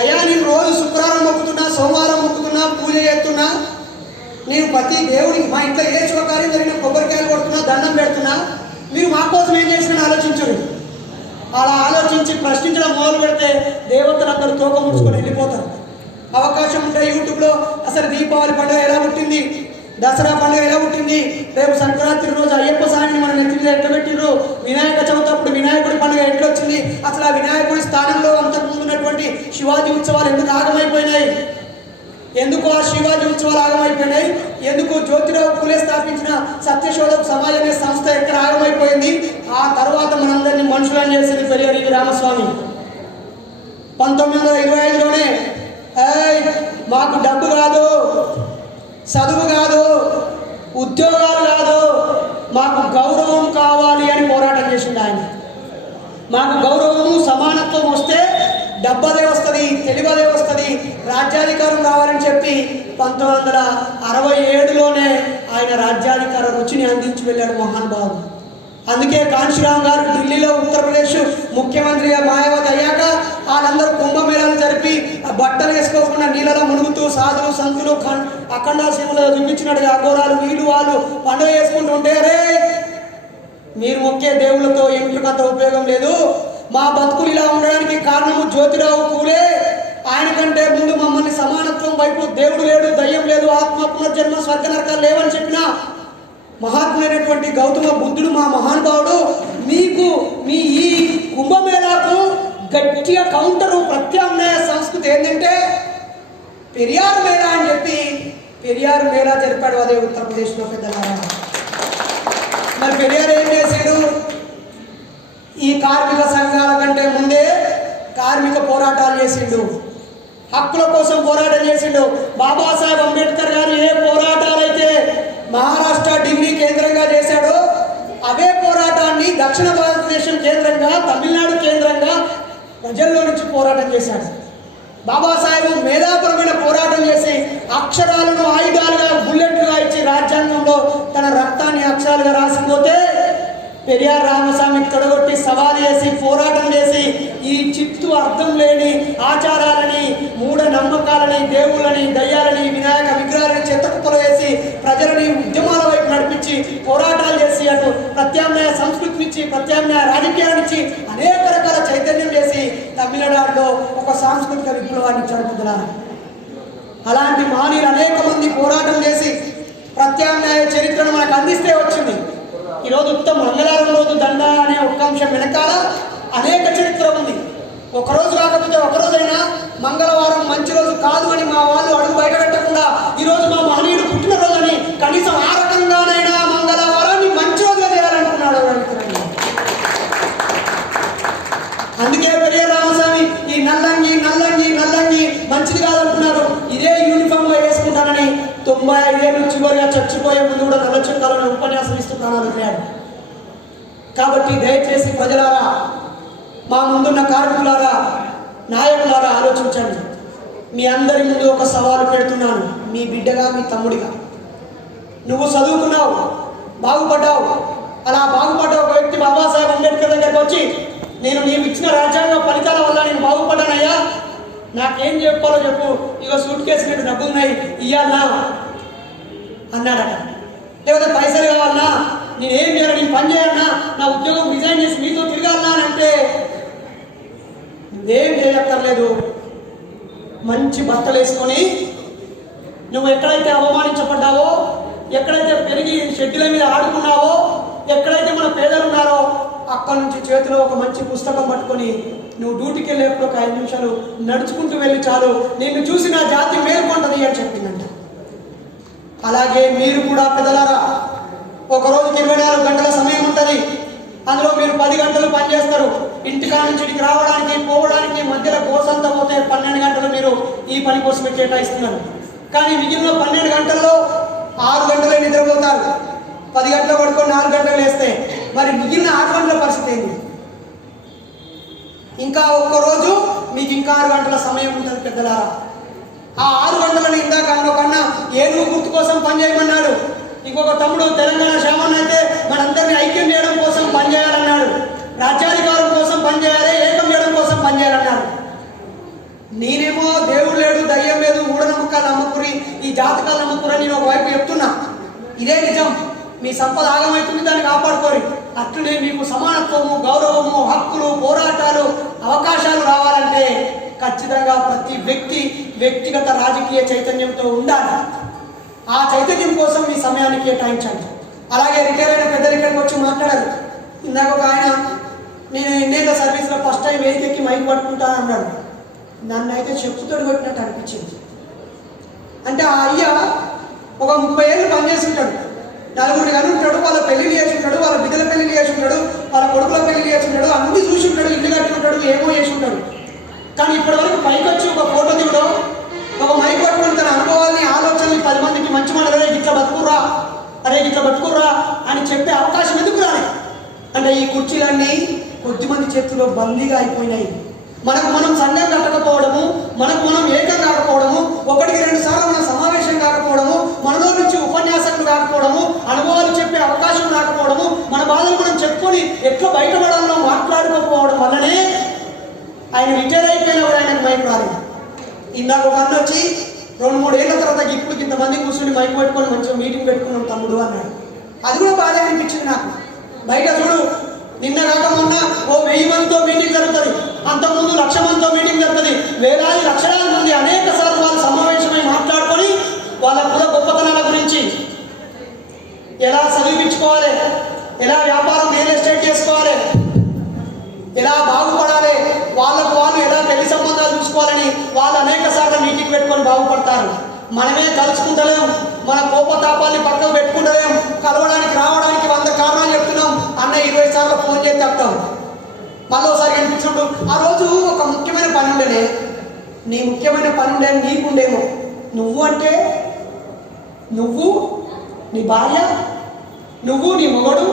అయ్యా నేను రోజు శుక్రవారం మొక్కుతున్నా, సోమవారం మొక్కుతున్నా, పూజ చేస్తున్నా, నేను ప్రతి దేవుడికి మా ఇంట్లో ఏ శుభకార్యం జరిగిన కొబ్బరికాయలు కొడుతున్నా, దండం పెడుతున్నా, మీరు మా కోసం ఏం చేసినా ఆలోచించరు. అలా ఆలోచించి ప్రశ్నించడం మొదలు పెడితే దేవతలందరూ తోక ముడుచుకొని వెళ్ళిపోతారు. అవకాశం ఉంటే యూట్యూబ్లో అసలు దీపావళి పండుగ ఎలా పుట్టింది, దసరా పండుగ ఎలా పుట్టింది, రేపు సంక్రాంతి రోజు అయ్యప్ప స్వామిని మన నెత్తి మీద ఎట్లా పెట్టిండ్రు, వినాయక చవితి అప్పుడు వినాయకుడి పండుగ ఎట్లా వచ్చింది, అసలు ఆ వినాయకుడి స్థానంలో అంతకుముందు ఉన్నటువంటి శివాజీ ఉత్సవాలు ఎందుకు ఆగమైపోయినాయి, ఎందుకు ఆ శివాజీ ఉత్సవాలు ఆగమైపోయినాయి, ఎందుకు జ్యోతిరావు పూలే స్థాపించిన సత్యశోధక సమాజ్ అనే సంస్థ ఎక్కడ ఆగమైపోయింది, ఆ తర్వాత మనందరినీ మనుషులను చేసింది పెరియారి రామస్వామి. 1925లోనే మాకు డబ్బు కాదు, చదువు కాదు, ఉద్యోగాలు కాదు, మాకు గౌరవం కావాలి అని పోరాటం చేసిండు ఆయన. మాకు గౌరవము, సమానత్వం వస్తే డబ్బదే వస్తుంది, తెలివదే వస్తుంది, రాజ్యాధికారం కావాలని చెప్పి 1967లోనే ఆయన రాజ్యాధికార రుచిని అందించి వెళ్ళాడు మహానుభావుడు. అందుకే కాంశీరామ్ గారు ఢిల్లీలో ఉత్తరప్రదేశ్ ముఖ్యమంత్రిగా మాయావతి అయ్యాక వాళ్ళందరూ కుంభమేళాలు జరిపి బట్టలు వేసుకోకుండా నీళ్ళలో మునుగుతూ సాధువు సంతులు అఖండ శివులు చూపించినట్టుగా అఘోరాలు వీళ్ళు వాళ్ళు పండుగ వేసుకుంటూ ఉంటే, రే మీరు మొక్కే దేవుళ్ళతో ఎంపికంత ఉపయోగం లేదు, మా బతుకులు ఇలా ఉండడానికి కారణము జ్యోతిరావు పూలే, ఆయన కంటే ముందు మమ్మల్ని సమానత్వం వైపు దేవుడు లేడు, దయ్యం లేదు, ఆత్మ పునర్జన్మ స్వర్గ నరకాలు లేవని చెప్పిన మహాత్ములైనటువంటి గౌతమ బుద్ధుడు మా మహానుభావుడు మీకు మీ ఈ కుంభమేళాకు గట్టిగా కౌంటరు ప్రత్యామ్నాయ సంస్కృతి ఏంటంటే పెరియార్ మేళా అని చెప్పి పెరియార్ మేళా జరిపాడు అదే ఉత్తరప్రదేశ్లో పెద్దలారా. మరి పెరియార్ ఏం చేశాడు? ఈ కార్మిక సంఘాల కంటే ముందే కార్మిక పోరాటాలు చేసిండు, హక్కుల కోసం పోరాటం చేసిండు. బాబాసాహెబ్ అంబేద్కర్ గారు ఏ పోరాటాలైతే మహారాష్ట్ర డిగ్రీ కేంద్రంగా చేశాడో అవే పోరాటాన్ని దక్షిణ భారతదేశం కేంద్రంగా, తమిళనాడు కేంద్రంగా ప్రజల్లో నుంచి పోరాటం చేశాడు. బాబాసాహెబ్ మేధాపరమైన పోరాటం చేసి అక్షరాలను ఆయుధాలుగా, బుల్లెట్లుగా ఇచ్చి రాజ్యాంగంలో తన రక్తాన్ని అక్షరాలుగా రాసిపోతే పెరియార్ రామస్వామికి తొడగొట్టి సవాలు చేసి పోరాటం చేసి ఈ చిత్తు అర్థం లేని ఆచారాలని, మూఢ నమ్మకాలని, దేవుళ్ళని, దయ్యాలని, వినాయక విగ్రహాలని చెత్తకుప్పలు వేసి ప్రజలని ఉద్యమాల వైపు నడిపించి పోరాటాలు చేసి అటు ప్రత్యామ్నాయ సంస్కృతినిచ్చి, ప్రత్యామ్నాయ రాజకీయాన్నిచ్చి అనేక రకాల చైతన్యం చేసి తమిళనాడులో ఒక సాంస్కృతిక విప్లవాన్ని జరుపుతున్నారు. అలాంటి మహనీయులు అనేక మంది పోరాటం చేసి ప్రత్యామ్నాయ చరిత్రను మనకు అందిస్తే వచ్చింది. ఈరోజు ఉత్తమ మంగళవారం రోజు దండ అనే ఒక్క అంశం వెనకాల అనేక చరిత్ర ఉంది. ఒకరోజు కాకపోతే ఒకరోజైనా మంగళవారం మంచి రోజు కాదు అని మా వాళ్ళు అడుగు బయట పెట్టకుండా ఈరోజు మా మహనీయుడు పుట్టినరోజు అని కనీసం ఆ రకంగానైనా మంగళవారాన్ని మంచి రోజుగా 95 ఏళ్ళు చివరిగా చచ్చిపోయే ముందు కూడా నల్ల చొక్కాలను ఉపన్యాసం ఇస్తూ ప్రాణాలు వదిలాడు. కాబట్టి దయచేసి ప్రజలారా, మా ముందున్న కార్మికులారా, నాయకులారా ఆలోచించండి. మీ అందరి ముందు ఒక సవాలు పెడుతున్నాను, మీ బిడ్డగా, మీ తమ్ముడిగా. నువ్వు చదువుకున్నావు, బాగుపడ్డావు. అలా బాగుపడ్డ ఒక వ్యక్తి బాబాసాహెబ్ అంబేద్కర్ దగ్గరికి వచ్చి, నేను నీవు ఇచ్చిన రాజ్యాంగ ఫలితాల వల్ల నేను బాగుపడ్డానయ్యా, నాకేం చెప్పాలో చెప్పు, ఇక సూట్ కేసు నేను డబ్బులు ఉన్నాయి ఇయ్యాలన్నా అన్నాడట. లేకపోతే పైసలు కావాలన్నా, నేనేం చేయాలి, నేను పని చేయాలన్నా, నా ఉద్యోగం రిజైన్ చేసి మీతో తిరగాలన్నా అని అంటే, నువ్వేం చేయక్కర్లేదు, మంచి బట్టలు వేసుకొని నువ్వు ఎక్కడైతే అవమానించబడ్డావో, ఎక్కడైతే పెరిగి షెడ్యూల మీద ఆడుకున్నావో, ఎక్కడైతే మన పేదలు ఉన్నారో అక్కడి నుంచి చేతిలో ఒక మంచి పుస్తకం పట్టుకొని నువ్వు డ్యూటీకి వెళ్ళేప్పుడు ఒక 5 నిమిషాలు నడుచుకుంటూ వెళ్ళి చాలు, నిన్ను చూసి నా జాతి మేల్కొంటది అని చెప్పిందంట. అలాగే మీరు కూడా పెద్దలారా, ఒక రోజుకి 24 గంటల సమయం ఉంటుంది. అందులో మీరు 10 గంటలు పనిచేస్తారు. ఇంటికా నుంచి ఇంటికి రావడానికి పోవడానికి మధ్యలో కోసంతా పోతే 12 గంటలు మీరు ఈ పని కోసమే కేటాయిస్తున్నారు. కానీ మిగిలిన 12 గంటల్లో 6 గంటలే నిద్రపోతారు. 10 గంటలు పడుకొని 4 గంటలు వేస్తే మరి మిగిలిన 6 గంటల పరిస్థితి ఏంటి? ఇంకా ఒక్కరోజు మీకు ఇంకా 6 గంటల సమయం ఉంటుంది పెద్దలారా. ఆ 6 గంటలను ఇందాక కన్నా ఏనుగు గుర్తు కోసం పనిచేయమన్నాడు. ఇంకొక తమ్ముడు తెలంగాణ శ్యామన్ అయితే మనందరినీ ఐక్యం చేయడం కోసం పనిచేయాలన్నాడు. రాజ్యాధికారం కోసం పనిచేయాలి, ఏకం చేయడం కోసం పనిచేయాలన్నాడు. నేనేమో దేవుడు లేడు, దయ్యం లేదు, మూఢనమ్మకాలు నమ్మకురి, ఈ జాతకాలు నమ్మకురి నేను ఒకవైపు చెప్తున్నా. ఇదే నిజం. మీ సంపద ఆగమవుతుంది, దాన్ని కాపాడుకోరి. అట్లనే మీకు సమానత్వము, గౌరవము, హక్కులు, పోరాటాలు, అవకాశాలు రావాలంటే ఖచ్చితంగా ప్రతి వ్యక్తి వ్యక్తిగత రాజకీయ చైతన్యంతో ఉండాలి. ఆ చైతన్యం కోసం మీ సమయాన్ని కేటాయించండి. అలాగే రిటైర్ అయిన పెద్దలు ఇక్కడికి వచ్చి మాట్లాడారు. ఇందాక ఒక ఆయన, నేను ఎన్నేళ్ళ సర్వీస్లో ఫస్ట్ టైం వేదికకి మైక్ పట్టుకుంటాను అన్నాడు. నన్ను అయితే చెప్పుతో కొట్టినట్టు అనిపించింది. అంటే ఆ అయ్య ఒక 30 ఏళ్ళు పనిచేసి ఉంటాడు, 4గురిని కని ఉంటాడు, వాళ్ళ పెళ్లిళ్ళు చేసి ఉంటాడు, వాళ్ళ బిడ్డల పెళ్లిళ్ళు చేసి ఉంటాడు, వాళ్ళ కొడుకుల పెళ్లిళ్ళు చేసి ఉంటాడు, అన్ని చూసి ఉంటాడు, ఇల్లు కట్టి ఉంటాడు, ఏమో చేసి ఉంటాడు. కానీ ఇప్పటి వరకు పైకి వచ్చి ఒక ఫోటో దిగడం, ఒక మైక్ పట్టుకుని తన అనుభవాల్ని, ఆలోచనని 10 మందికి మంచి మాట, అరే ఇట్లా బతుకుర్రా, అరే ఇట్లా బతుకుర్రా అని చెప్పే అవకాశం ఎందుకు రాలి? అంటే ఈ కుర్చీలన్నీ కొద్దిమంది చేతుల్లో బందీగా అయిపోయినాయి. మనకు మనం సంఘం కట్టకపోవడము, మనకు మనం ఏకం కాకపోవడము, 1-2 సార్లు మన సమావేశం కాకపోవడము, మనలో నుంచి ఉపన్యాసకులు కాకపోవడము, అనుభవాలు చెప్పే అవకాశం రాకపోవడము, మన బాధలు మనం చెప్పుకొని ఎట్లా బయటపడాలో మాట్లాడుకోకపోవడం వల్లనే ఆయన రిటైర్ అయిపోయినా కూడా ఆయనకు మైక్ రాలేదు. ఇందాక ఒక అన్న వచ్చి 2-3 ఏళ్ల తర్వాత ఇప్పుడు ఇంతమంది కూర్చొని మైక్ పెట్టుకొని మంచిగా మీటింగ్ పెట్టుకున్నాం తమ్ముడు అన్నాడు. అది కూడా బాధ అనిపించింది నాకు. బయట చూడు, నిన్న కాక మొన్న 1000 మందితో మీటింగ్ జరుగుతుంది, అంతకుముందు 1,00,000 మందితో మీటింగ్ జరుగుతుంది. వేలాది లక్షలాది మంది అనేక సార్లు వాళ్ళు సమావేశమై మాట్లాడుకొని వాళ్ళ కుల గొప్పతనాల గురించి, ఎలా చదివించుకోవాలి, ఎలా వ్యాపారం రియల్ ఎస్టేట్ చేసుకోవాలి, ఎలా బాగుపడాలి, వాళ్ళకు వాళ్ళు ఎలా పెళ్లి సంబంధాలు చూసుకోవాలని వాళ్ళు అనేక సార్లు మీటింగ్ పెట్టుకొని బాగుపడతారు. మనమే కలుసుకుంటలేం, మన కోపతాపాన్ని పక్కకు పెట్టుకుంటలేం, కలవడానికి రావడానికి 100 కారణాలు చెప్తున్నాం. అన్న 20 సార్లు ఫోన్ చేసి చెప్తాం, మళ్ళీ ఒకసారి కనిపించినప్పుడు ఆ రోజు ఒక ముఖ్యమైన పని ఉండేనే, నీ ముఖ్యమైన పని ఉండే నీకుండేమో. నువ్వు అంటే నువ్వు, నీ భార్య, నువ్వు, నీ మొగడు,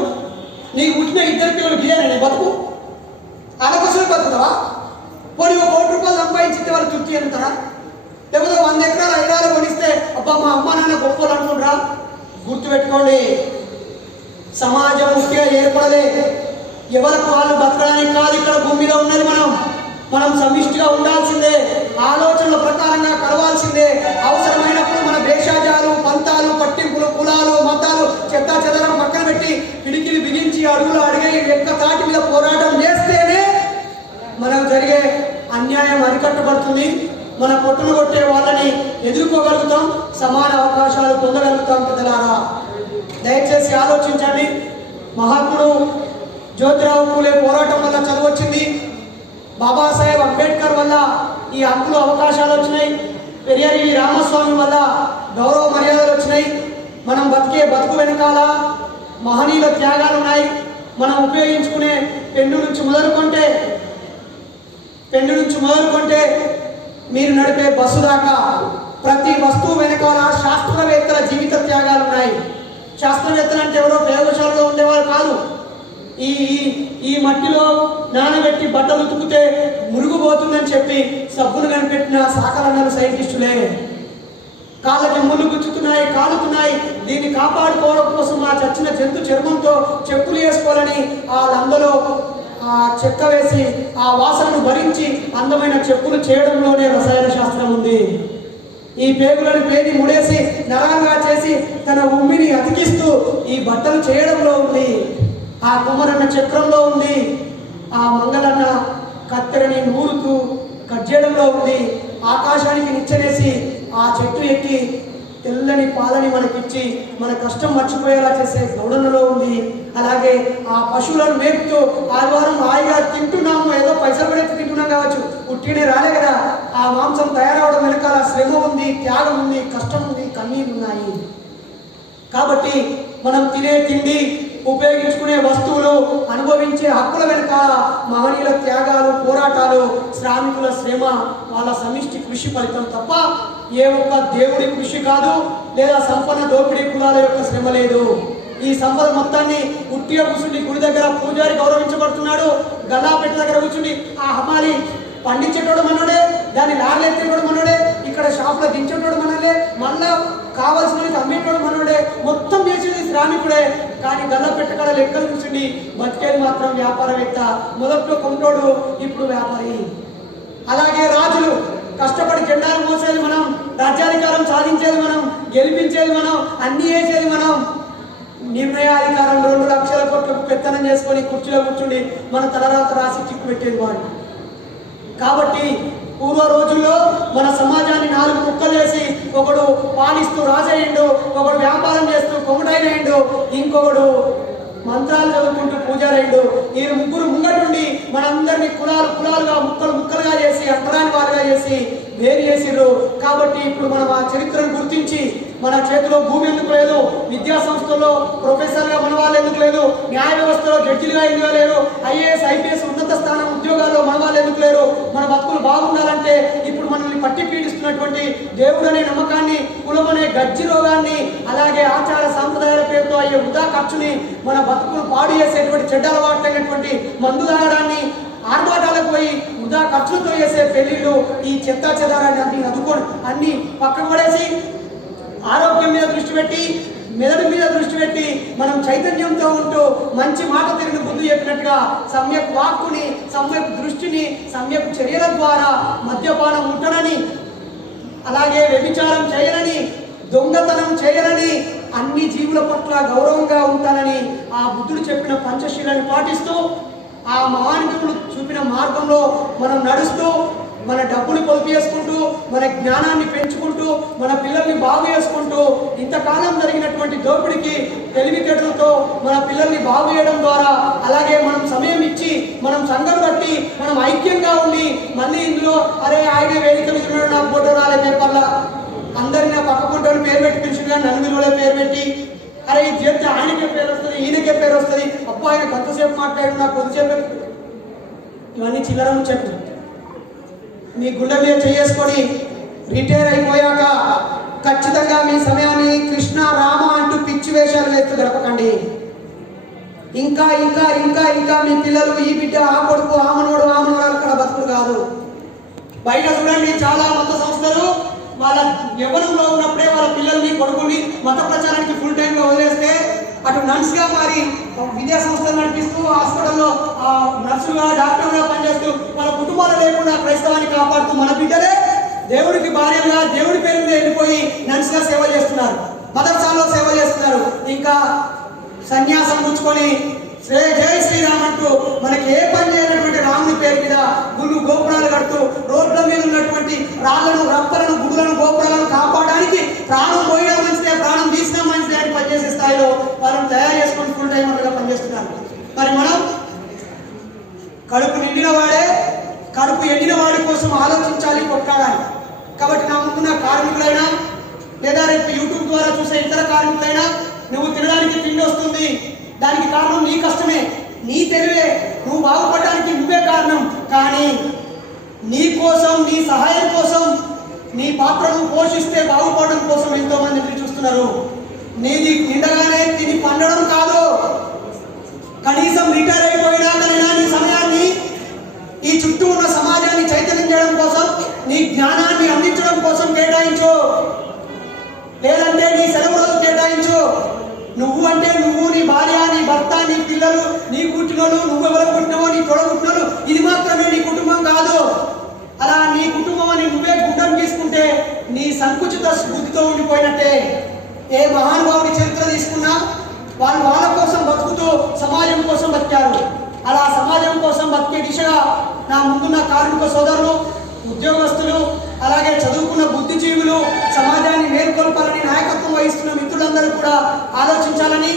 నీకు పుట్టిన 2 పిల్లలు గీయాలి నీ బతుకు. అలాకోసమే బతుకుతావా? పోనీ 1 కోటి రూపాయలు సంపాదించితే వాళ్ళు తృప్తి చెందుతారా? లేకపోతే 100 ఎకరాలు 5 ఎకరాలు కొనిస్తే అబ్బా మా అమ్మ నాన్న గొప్పలు అనుకుంటారా? గుర్తుపెట్టుకోండి, సమాజం ముఖ్యంగా ఏర్పడలే, ఎవరికి వాళ్ళు బతకడానికి కాదు ఇక్కడ భూమిలో ఉన్నది. మనం సమిష్టిగా ఉండాల్సిందే, ఆలోచనల ప్రకారంగా కలవాల్సిందే. అవసరమైనప్పుడు మన భేషజాలు, పంతాలు, పట్టింపులు, కులాలు, మతాలు చెత్తా చెదరం పక్కన పెట్టి పిడికిలు బిగించి అడుగులు అడిగే ఎక్క తాటి మీద పోరాటం చేస్తేనే మనకు జరిగే అన్యాయం అరికట్టబడుతుంది. మన పొట్టును కొట్టే వాళ్ళని ఎదుర్కోగలుగుతాం, సమాన అవకాశాలు పొందగలుగుతాం. పెద్దలారా, దయచేసి ఆలోచించండి. మహాత్ముడు జ్యోతిరావు పూలే పోరాటం వల్ల చదువు వచ్చింది, బాబాసాహెబ్ అంబేద్కర్ వల్ల ఈ హక్కులు అవకాశాలు వచ్చినాయి, పెరియారి రామస్వామి వల్ల గౌరవ మర్యాదలు వచ్చినాయి. మనం బతికే బతుకు వెనకాల మహనీయుల త్యాగాలు ఉన్నాయి. మనం ఉపయోగించుకునే పెన్ను నుంచి మొదలుకుంటే మీరు నడిపే బస్సు దాకా ప్రతి వస్తువు వెనకాల శాస్త్రవేత్తల శాస్త్రవేత్తలు అంటే ఎవరో ప్రయోగశాలలో ఉండేవారు కాదు. ఈ ఈ మట్టిలో నానబెట్టి బట్టలు ఉతుకుతే మురుగుపోతుందని చెప్పి సబ్బును కనిపెట్టిన సాకలన్నారు సైంటిస్టులే. కాళ్ళకి ముళ్ళు గుచ్చుతున్నాయి, కాలుతున్నాయి, దీన్ని కాపాడుకోవడం కోసం ఆ చచ్చిన జంతు చర్మంతో చెప్పులు వేసుకోవాలని ఆ లందలో ఆ చెక్క వేసి ఆ వాసనను భరించి అందమైన చెప్పులు చేయడంలోనే రసాయన శాస్త్రం ఉంది. ఈ పేగులను పేది ముడేసి నరాలుగా చేసి తన ఉమ్మిని అతికిస్తూ ఈ బట్టలు చేయడంలో ఉంది. ఆ కుమ్మరన్న చక్రంలో ఉంది. ఆ మంగళన్న కత్తెరని నూరుతూ కట్ చేయడంలో ఉంది. ఆకాశానికి నిచ్చెనేసి ఆ చెట్టు ఎక్కి తెల్లని పాలని మనకిచ్చి మన కష్టం మర్చిపోయేలా చేసే గౌడన్నలో ఉంది. అలాగే ఆ పశువులను మేపుతూ ఆదివారం హాయిగా తింటున్నాము, ఏదో పైసలు పడేసి తింటున్నాం కావచ్చు, ఉట్టినే రాలే కదా. ఆ మాంసం తయారవడం వెనకాల శ్రమ ఉంది, త్యాగం ఉంది, కష్టం ఉంది, కన్నీళ్ళు ఉన్నాయి. కాబట్టి మనం తినే తిండి, ఉపయోగించుకునే వస్తువులు, అనుభవించే హక్కుల వెనుక మహనీయుల త్యాగాలు, పోరాటాలు, శ్రామికుల శ్రమ, వాళ్ళ సమిష్టి కృషి ఫలితం తప్ప ఏ ఒక్క దేవుడి కృషి కాదు, లేదా సంపన్న దోపిడీ కులాల యొక్క శ్రమ లేదు. ఈ సంపద మొత్తాన్ని ఉట్టిగా కూర్చుండి గుడి దగ్గర పూజారి గౌరవించబడుతున్నాడు, గల్లాపెట్ట దగ్గర కూర్చుండి ఆ హమాలి పండించేటోడు మనోడే, దాన్ని లారీలు ఎత్తేటోడు మనోడే, ఇక్కడ షాపులో దించేటోడు మనోడే, మళ్ళా కావాల్సిన అమ్మేటోడు మనోడే, మొత్తం చేసేది శ్రామికుడే. కానీ గల్లా పెట్టకడ లెక్కలు కూర్చుండి బతికేది మాత్రం వ్యాపారవేత్త. మొదట్లో కొంటోడు, ఇప్పుడు వ్యాపారి. అలాగే రాజులు కష్టపడి జెండాలు మోసేది మనం, రాజ్యాధికారం సాధించేది మనం, గెలిపించేది మనం, అన్ని వేసేది మనం. నిర్ణయాధికారం 2 లక్షల కోట్లకు పెత్తనం చేసుకొని కుర్చీలో కూర్చుండి మన తలరాత రాసి చిక్కు పెట్టేది వాడు. కాబట్టి పూర్వ రోజుల్లో మన సమాజాన్ని 4 ముక్కలు చేసి ఒకడు పాలిస్తూ రాజయ్యిండు, ఒకడు వ్యాపారం చేస్తూ కొమ్మటైనయ్యిండు, ఇంకొకడు మంత్రాలు చదువుకుంటూ పూజారైండు. ఈ ముగ్గురు ముంగటుండి మనందరినీ కులాలుగా ముక్కలుగా చేసి అంటరాని వారుగా చేసి వేరు చేసిర్రు. కాబట్టి ఇప్పుడు మనం ఆ చరిత్రను గుర్తించి మన చేతిలో భూమి ఎందుకు లేదు, విద్యా సంస్థల్లో ప్రొఫెసర్గా మన వాళ్ళు ఎందుకు లేదు, న్యాయ వ్యవస్థలో జడ్జిలుగా ఎందుకు లేరు, ఐఏఎస్ ఐపీఎస్ ఉన్నత స్థానం ఉద్యోగాల్లో మన వాళ్ళు ఎందుకు లేరు, మన బతుకులు బాగుండాలంటే ఇప్పుడు మనల్ని పట్టి పీడిస్తున్నటువంటి దేవుడు అనే నమ్మకాన్ని, కులం అనే గజ్జి రోగాన్ని, అలాగే ఆచార సాంప్రదాయాల పేరుతో అయ్యే వృధా ఖర్చుని, మన బతుకులు పాడు చేసేటువంటి చెడ్డ అలవాట్లైనటువంటి మందు తాగడాన్ని, ఆర్భాటాలకు పోయి వృధా ఖర్చులతో చేసే పెళ్లిళ్ళు, ఈ చెత్త చెదారాన్ని అన్ని అదుకోండి అన్ని పక్కకు పడేసి ఆరోగ్యం మీద దృష్టి పెట్టి, మెదడు మీద దృష్టి పెట్టి మనం చైతన్యంతో ఉంటూ మంచి మాట తిరిగి ముందు చెప్పినట్టుగా సమ్యక్ వాక్కుని, సమ్యక్ దృష్టిని, సమ్యక్ చర్యల ద్వారా మద్యపానం ముట్టనని, అలాగే వ్యభిచారం చేయనని, దొంగతనం చేయనని, అన్ని జీవుల పట్ల గౌరవంగా ఉంటానని ఆ బుద్ధుడు చెప్పిన పంచశీలను పాటిస్తూ, ఆ మహానుభావులు చూపిన మార్గంలో మనం నడుస్తూ, మన డబ్బుని పొదుపు చేసుకుంటూ, మన జ్ఞానాన్ని పెంచుకుంటూ, మన పిల్లల్ని బాగు చేసుకుంటూ, ఇంతకాలం జరిగినటువంటి దోపిడికి తెలివితేటలతో మన పిల్లల్ని బాగు చేయడం ద్వారా, అలాగే మనం సమయం ఇచ్చి, మనం సంఘం కట్టి, మనం ఐక్యంగా ఉండి, మళ్ళీ ఇందులో అరే ఆయన వేదిక మీద ఉన్నాడు, నా ఫోటో రాలే పేపర్లా, అందరినీ నా పక్క ఫోటోని పేరు పెట్టి పిలిచిగా నన్ను విలువలే పేరు పెట్టి, అరే ఇది చేస్తే ఆయనకే పేరు వస్తుంది, ఈయనకే పేరు వస్తుంది, అబ్బా ఆయన కొంతసేపు మాట్లాడు, నాకు కొద్దిసేపు, ఇవన్నీ చిల్లర ముచ్చట్లు. మీ గుండె మీద చేసుకొని రిటైర్ అయిపోయాక ఖచ్చితంగా మీ సమయాన్ని కృష్ణ రామ అంటూ పిచ్చి వేషాలు వేస్తూ గడపకండి. ఇంకా ఇంకా ఇంకా ఇంకా మీ పిల్లలు ఈ బిడ్డ, ఆ కొడుకు, ఆ మనోడు, ఆ మనోడు అక్కడ బతుకులు కాదు. బయట చూడండి, చాలా మత సంస్థలు వాళ్ళ యవ్వనంలో ఉన్నప్పుడే వాళ్ళ పిల్లల్ని, కొడుకుని మత ప్రచారానికి ఫుల్ టైంగా వదిలేస్తే అటు నర్స్గా మారి విద్యా సంస్థలు నడిపిస్తూ, హాస్పిటల్లో నర్సులుగా, డాక్టర్గా పనిచేస్తూ వాళ్ళ కుటుంబాలు లేకుండా క్రైస్తవాన్ని కాపాడుతూ మన బిడ్డలే దేవుడికి భార్యలుగా, దేవుడి పేరు మీద వెళ్ళిపోయి నర్సుగా సేవ చేస్తున్నారు, మదర్సాలో సేవ చేస్తున్నారు. ఇంకా సన్యాసం పుచ్చుకొని జై శ్రీరామ్ అంటూ మనకి ఏ పని చేయనటువంటి రాముని పేరు మీద గుళ్ళు గోపురాలు కడుతూ, రోడ్ల మీద ఉన్నటువంటి రాళ్లను, రప్పలను, గుడులను, గోపురాలను కాపాడడానికి ప్రాణం పోయినా మంచిదే, ప్రాణం తీసినా మంచిదే అని పనిచేసే స్థాయిలో వాళ్ళని తయారు చేసుకొని ఫుల్ టైం గా పనిచేస్తున్నారు. మరి మనం కడుపు నిండిన వాడే కడుపు ఎండిన వాడి కోసం ఆలోచించాలి, కొట్లాడాలి. కాబట్టి నా ముందున్న కార్మికులైనా, లేదా రేపు యూట్యూబ్ ద్వారా చూసే ఇతర కార్మికులైనా, నువ్వు తినడానికి తిండి వస్తుంది, దానికి కారణం నీ కష్టమే, నీ తెలివే, నువ్వు బాగుపడడానికి నువ్వే కారణం. కానీ నీ కోసం, నీ సహాయం కోసం, నీ పాత్రను పోషిస్తే బాగుపడడం కోసం ఎంతో మంది ఎదురు చూస్తున్నారు. నీది నిండగానే నువ్వంటే నువ్వు, నీ భార్య, నీ భర్త, నీ పిల్లలు, నీ పుట్టినోళ్ళు, నువ్వెవరు పుట్టినవో, నీ తోడ పుట్టినోళ్ళు, ఇది మాత్రమే నీ కుటుంబం కాదు. అలా నీ కుటుంబం అని నువ్వే గుండం తీసుకుంటే నీ సంకుచిత బుద్ధితో ఉండిపోయినట్టే. ఏ మహానుభావుడి చరిత్ర తీసుకున్నా వాళ్ళు వాళ్ళ కోసం బతుకుతూ సమాజం కోసం బతికారు. అలా సమాజం కోసం బతికే దిశగా నా ముందున్న కార్మిక సోదరులు, ఉద్యోగస్తులు, అలాగే చదువుకున్న బుద్ధిజీవులు, సమాజాన్ని మేల్కొల్పాలని నాయకత్వం వహిస్తున్న మిత్రులందరూ కూడా ఆలోచించాలని,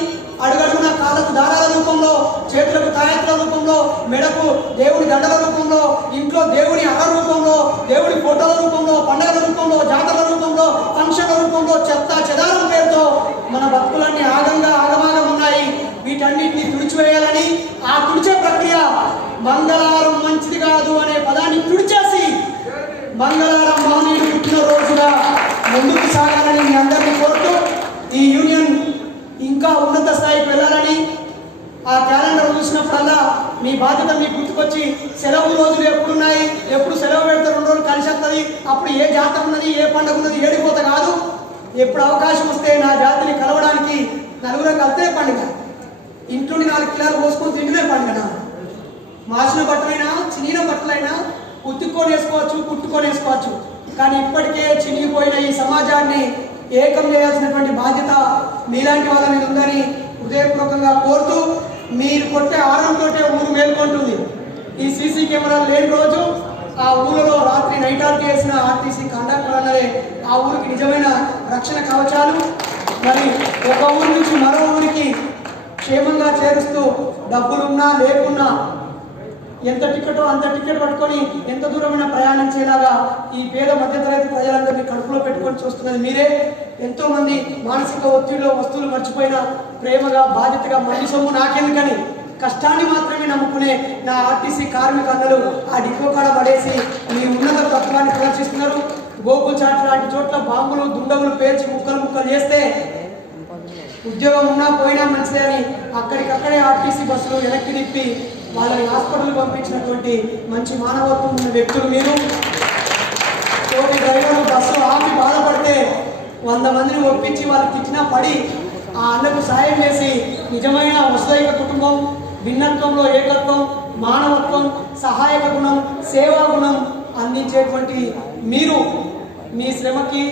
అడుగడుగున కాళ్ళకు దారాల రూపంలో, చేతులకు తాయెత్తుల రూపంలో, మెడకు దేవుడి దండల రూపంలో, ఇంట్లో దేవుడి అర రూపంలో, దేవుడి ఫోటోల రూపంలో, పండుగల రూపంలో, జాతరల రూపంలో, ఫంక్షన్ల రూపంలో చెత్త చెదారం పేరుతో మన బతుకులన్నీ ఆగమాగం ఉన్నాయి. వీటన్నిటిని తుడిచివేయాలని, ఆ తుడిచే ప్రక్రియ మంగళవారం మంచిది కాదు అనే పదాన్ని తుడిచేసి మంగళవారం మహనీయుడు పుట్టిన రోజుగా ముందుకు సాగాలని మీ అందరినీ కోరుతూ, ఈ యూనియన్ ఇంకా ఉన్నత స్థాయికి వెళ్ళాలని, ఆ క్యాలెండర్ చూసినప్పుడల్లా మీ బాధ్యత మీకు గుర్తుకొచ్చి సెలవు రోజులు ఎప్పుడున్నాయి, ఎప్పుడు సెలవు పెడితే 2 రోజులు కలిసి వస్తుంది, అప్పుడు ఏ జాతర ఉన్నది, ఏ పండుగ ఉన్నది ఏడిపోత కాదు. ఎప్పుడు అవకాశం వస్తే నా జాతిని కలవడానికి నలుగురం కలితే పండుగ, ఇంట్లోని 4 కిలోలు పోసుకొని తింటేనే పండుగ. మాసిన బట్టలైనా చినిగిన బట్టలైనా ఉత్తుక్కొని వేసుకోవచ్చు, కుట్టుకొని వేసుకోవచ్చు. కానీ ఇప్పటికే చినిగిపోయిన ఈ సమాజాన్ని ఏకం చేయాల్సినటువంటి బాధ్యత మీలాంటి వాళ్ళ మీద ఉందని హృదయపూర్వకంగా కోరుతూ, మీరు కొట్టే ఆరంతోటే ఊరు మేల్కొంటుంది. ఈ సీసీ కెమెరాలు లేని రోజు ఆ ఊళ్ళలో రాత్రి నైట్ అవుట్ చేసిన ఆర్టీసీ కండక్టర్ అన్నదే ఆ ఊరికి నిజమైన రక్షణ కవచాలు. మరి ఒక ఊరి నుంచి మరో ఊరికి క్షేమంగా చేరుస్తూ డబ్బులున్నా లేకున్నా ఎంత టికెటో అంత టికెట్ పట్టుకొని ఎంత దూరమైనా ప్రయాణించేలాగా ఈ పేద మధ్యతరగతి ప్రజలందరినీ కడుపులో పెట్టుకొని చూస్తున్నది మీరే. ఎంతో మంది మానసిక ఒత్తిడిలో వస్తువులు మర్చిపోయిన ప్రేమగా బాధ్యతగా మంచి సొమ్ము నాకెందుకని కష్టాన్ని మాత్రమే నమ్ముకునే నా ఆర్టీసీ కార్మిక అన్నలు ఆ డిపో కాడ పడేసి మీ ఉన్నత తత్వాన్ని ప్రదర్శిస్తున్నారు. గోకుల్ చాట్ లాంటి చోట్ల బాంబులు దుండగులు పేర్చి ముక్కలు చేస్తే ఉద్యోగం ఉన్నా పోయినా మంచిదే అని అక్కడికక్కడే ఆర్టీసీ బస్సులు వెనక్కి తిప్పి వాళ్ళని హాస్పిటల్ పంపించినటువంటి మంచి మానవత్వం ఉన్న వ్యక్తులు మీరు. తోటి డ్రైవర్లు బస్సు ఆపి బాధపడితే 100 మందిని ఒప్పించి వాళ్ళకి ఇచ్చినా పడి ఆ అన్నకు సాయం చేసి నిజమైన వసుదైక కుటుంబం, భిన్నత్వంలో ఏకత్వం, మానవత్వం, సహాయక గుణం, సేవా గుణం అందించేటువంటి మీరు మీ శ్రమకి,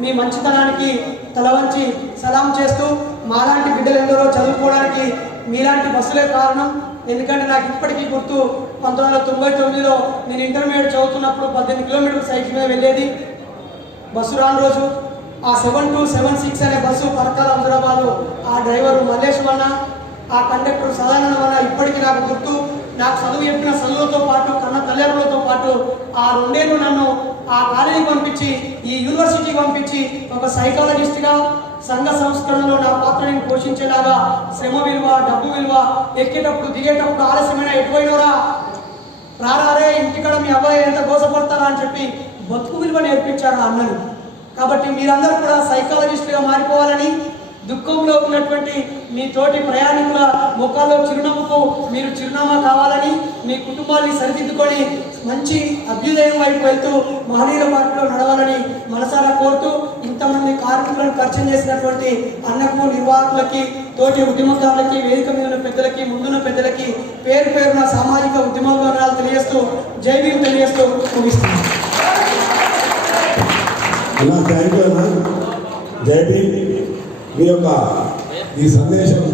మీ మంచితనానికి తలవంచి సలాం చేస్తూ, మాలాంటి బిడ్డలు ఎందరో చదువుకోవడానికి మీలాంటి బస్సులే కారణం. ఎందుకంటే నాకు ఇప్పటికీ గుర్తు, 1999లో నేను ఇంటర్మీడియట్ చదువుతున్నప్పుడు 18 కిలోమీటర్లు సైకిల్ మీద వెళ్ళేది. బస్సు రాని రోజు ఆ 7276 అనే బస్సు పరకాల హైదరాబాద్లో ఆ డ్రైవరు మల్లేశం అన్న, ఆ కండక్టర్ సదానందం అన్న ఇప్పటికీ నాకు గుర్తు. నాకు చదువు చెప్పిన చదువులతో పాటు కన్న తల్లిదండ్రులతో పాటు ఆ 2 ఏళ్ళు నన్ను ఆ కాలేజీకి పంపించి, ఈ యూనివర్సిటీకి పంపించి ఒక సైకాలజిస్ట్గా సంఘ సంస్కరణలో నా పాత్రని పోషించేలాగా శ్రమ విలువ, డబ్బు విలువ, ఎక్కేటప్పుడు దిగేటప్పుడు ఆలస్యమైన ఎటుపోయినోరా రారే ఇంటికాడ మీ అబ్బాయి ఎంత గోసపడతారా అని చెప్పి బతుకు విలువ నేర్పించారు ఆ అన్నలు. కాబట్టి మీరందరూ కూడా సైకాలజిస్టుగా మారిపోవాలని, దుఃఖంలో ఉన్నటువంటి మీ తోటి ప్రయాణికుల ముఖాల్లో చిరునవ్వుకు మీరు చిరునామా కావాలని, మీ కుటుంబాన్ని సరిదిద్దుకొని మంచి అభ్యుదయం వైపు వెళ్తూ మహనీయుల మార్గంలో నడవాలని మనసారా కోరుతూ, ఇంతమంది కార్మికులను పరిచయం చేసినటువంటి అన్నకు, నిర్వాహకులకి, తోటి ఉద్యమకారులకి, వేదిక మీద ఉన్న పెద్దలకి, ముందున్న పెద్దలకి పేరు పేరున సామాజిక ఉద్యమాలు తెలియజేస్తూ జై భీమ్ తెలియజేస్తూ ముగిస్తున్నాను. థ్యాంక్ యూ అన్న. జై భీమ్. మీ యొక్క ఈ సందేశం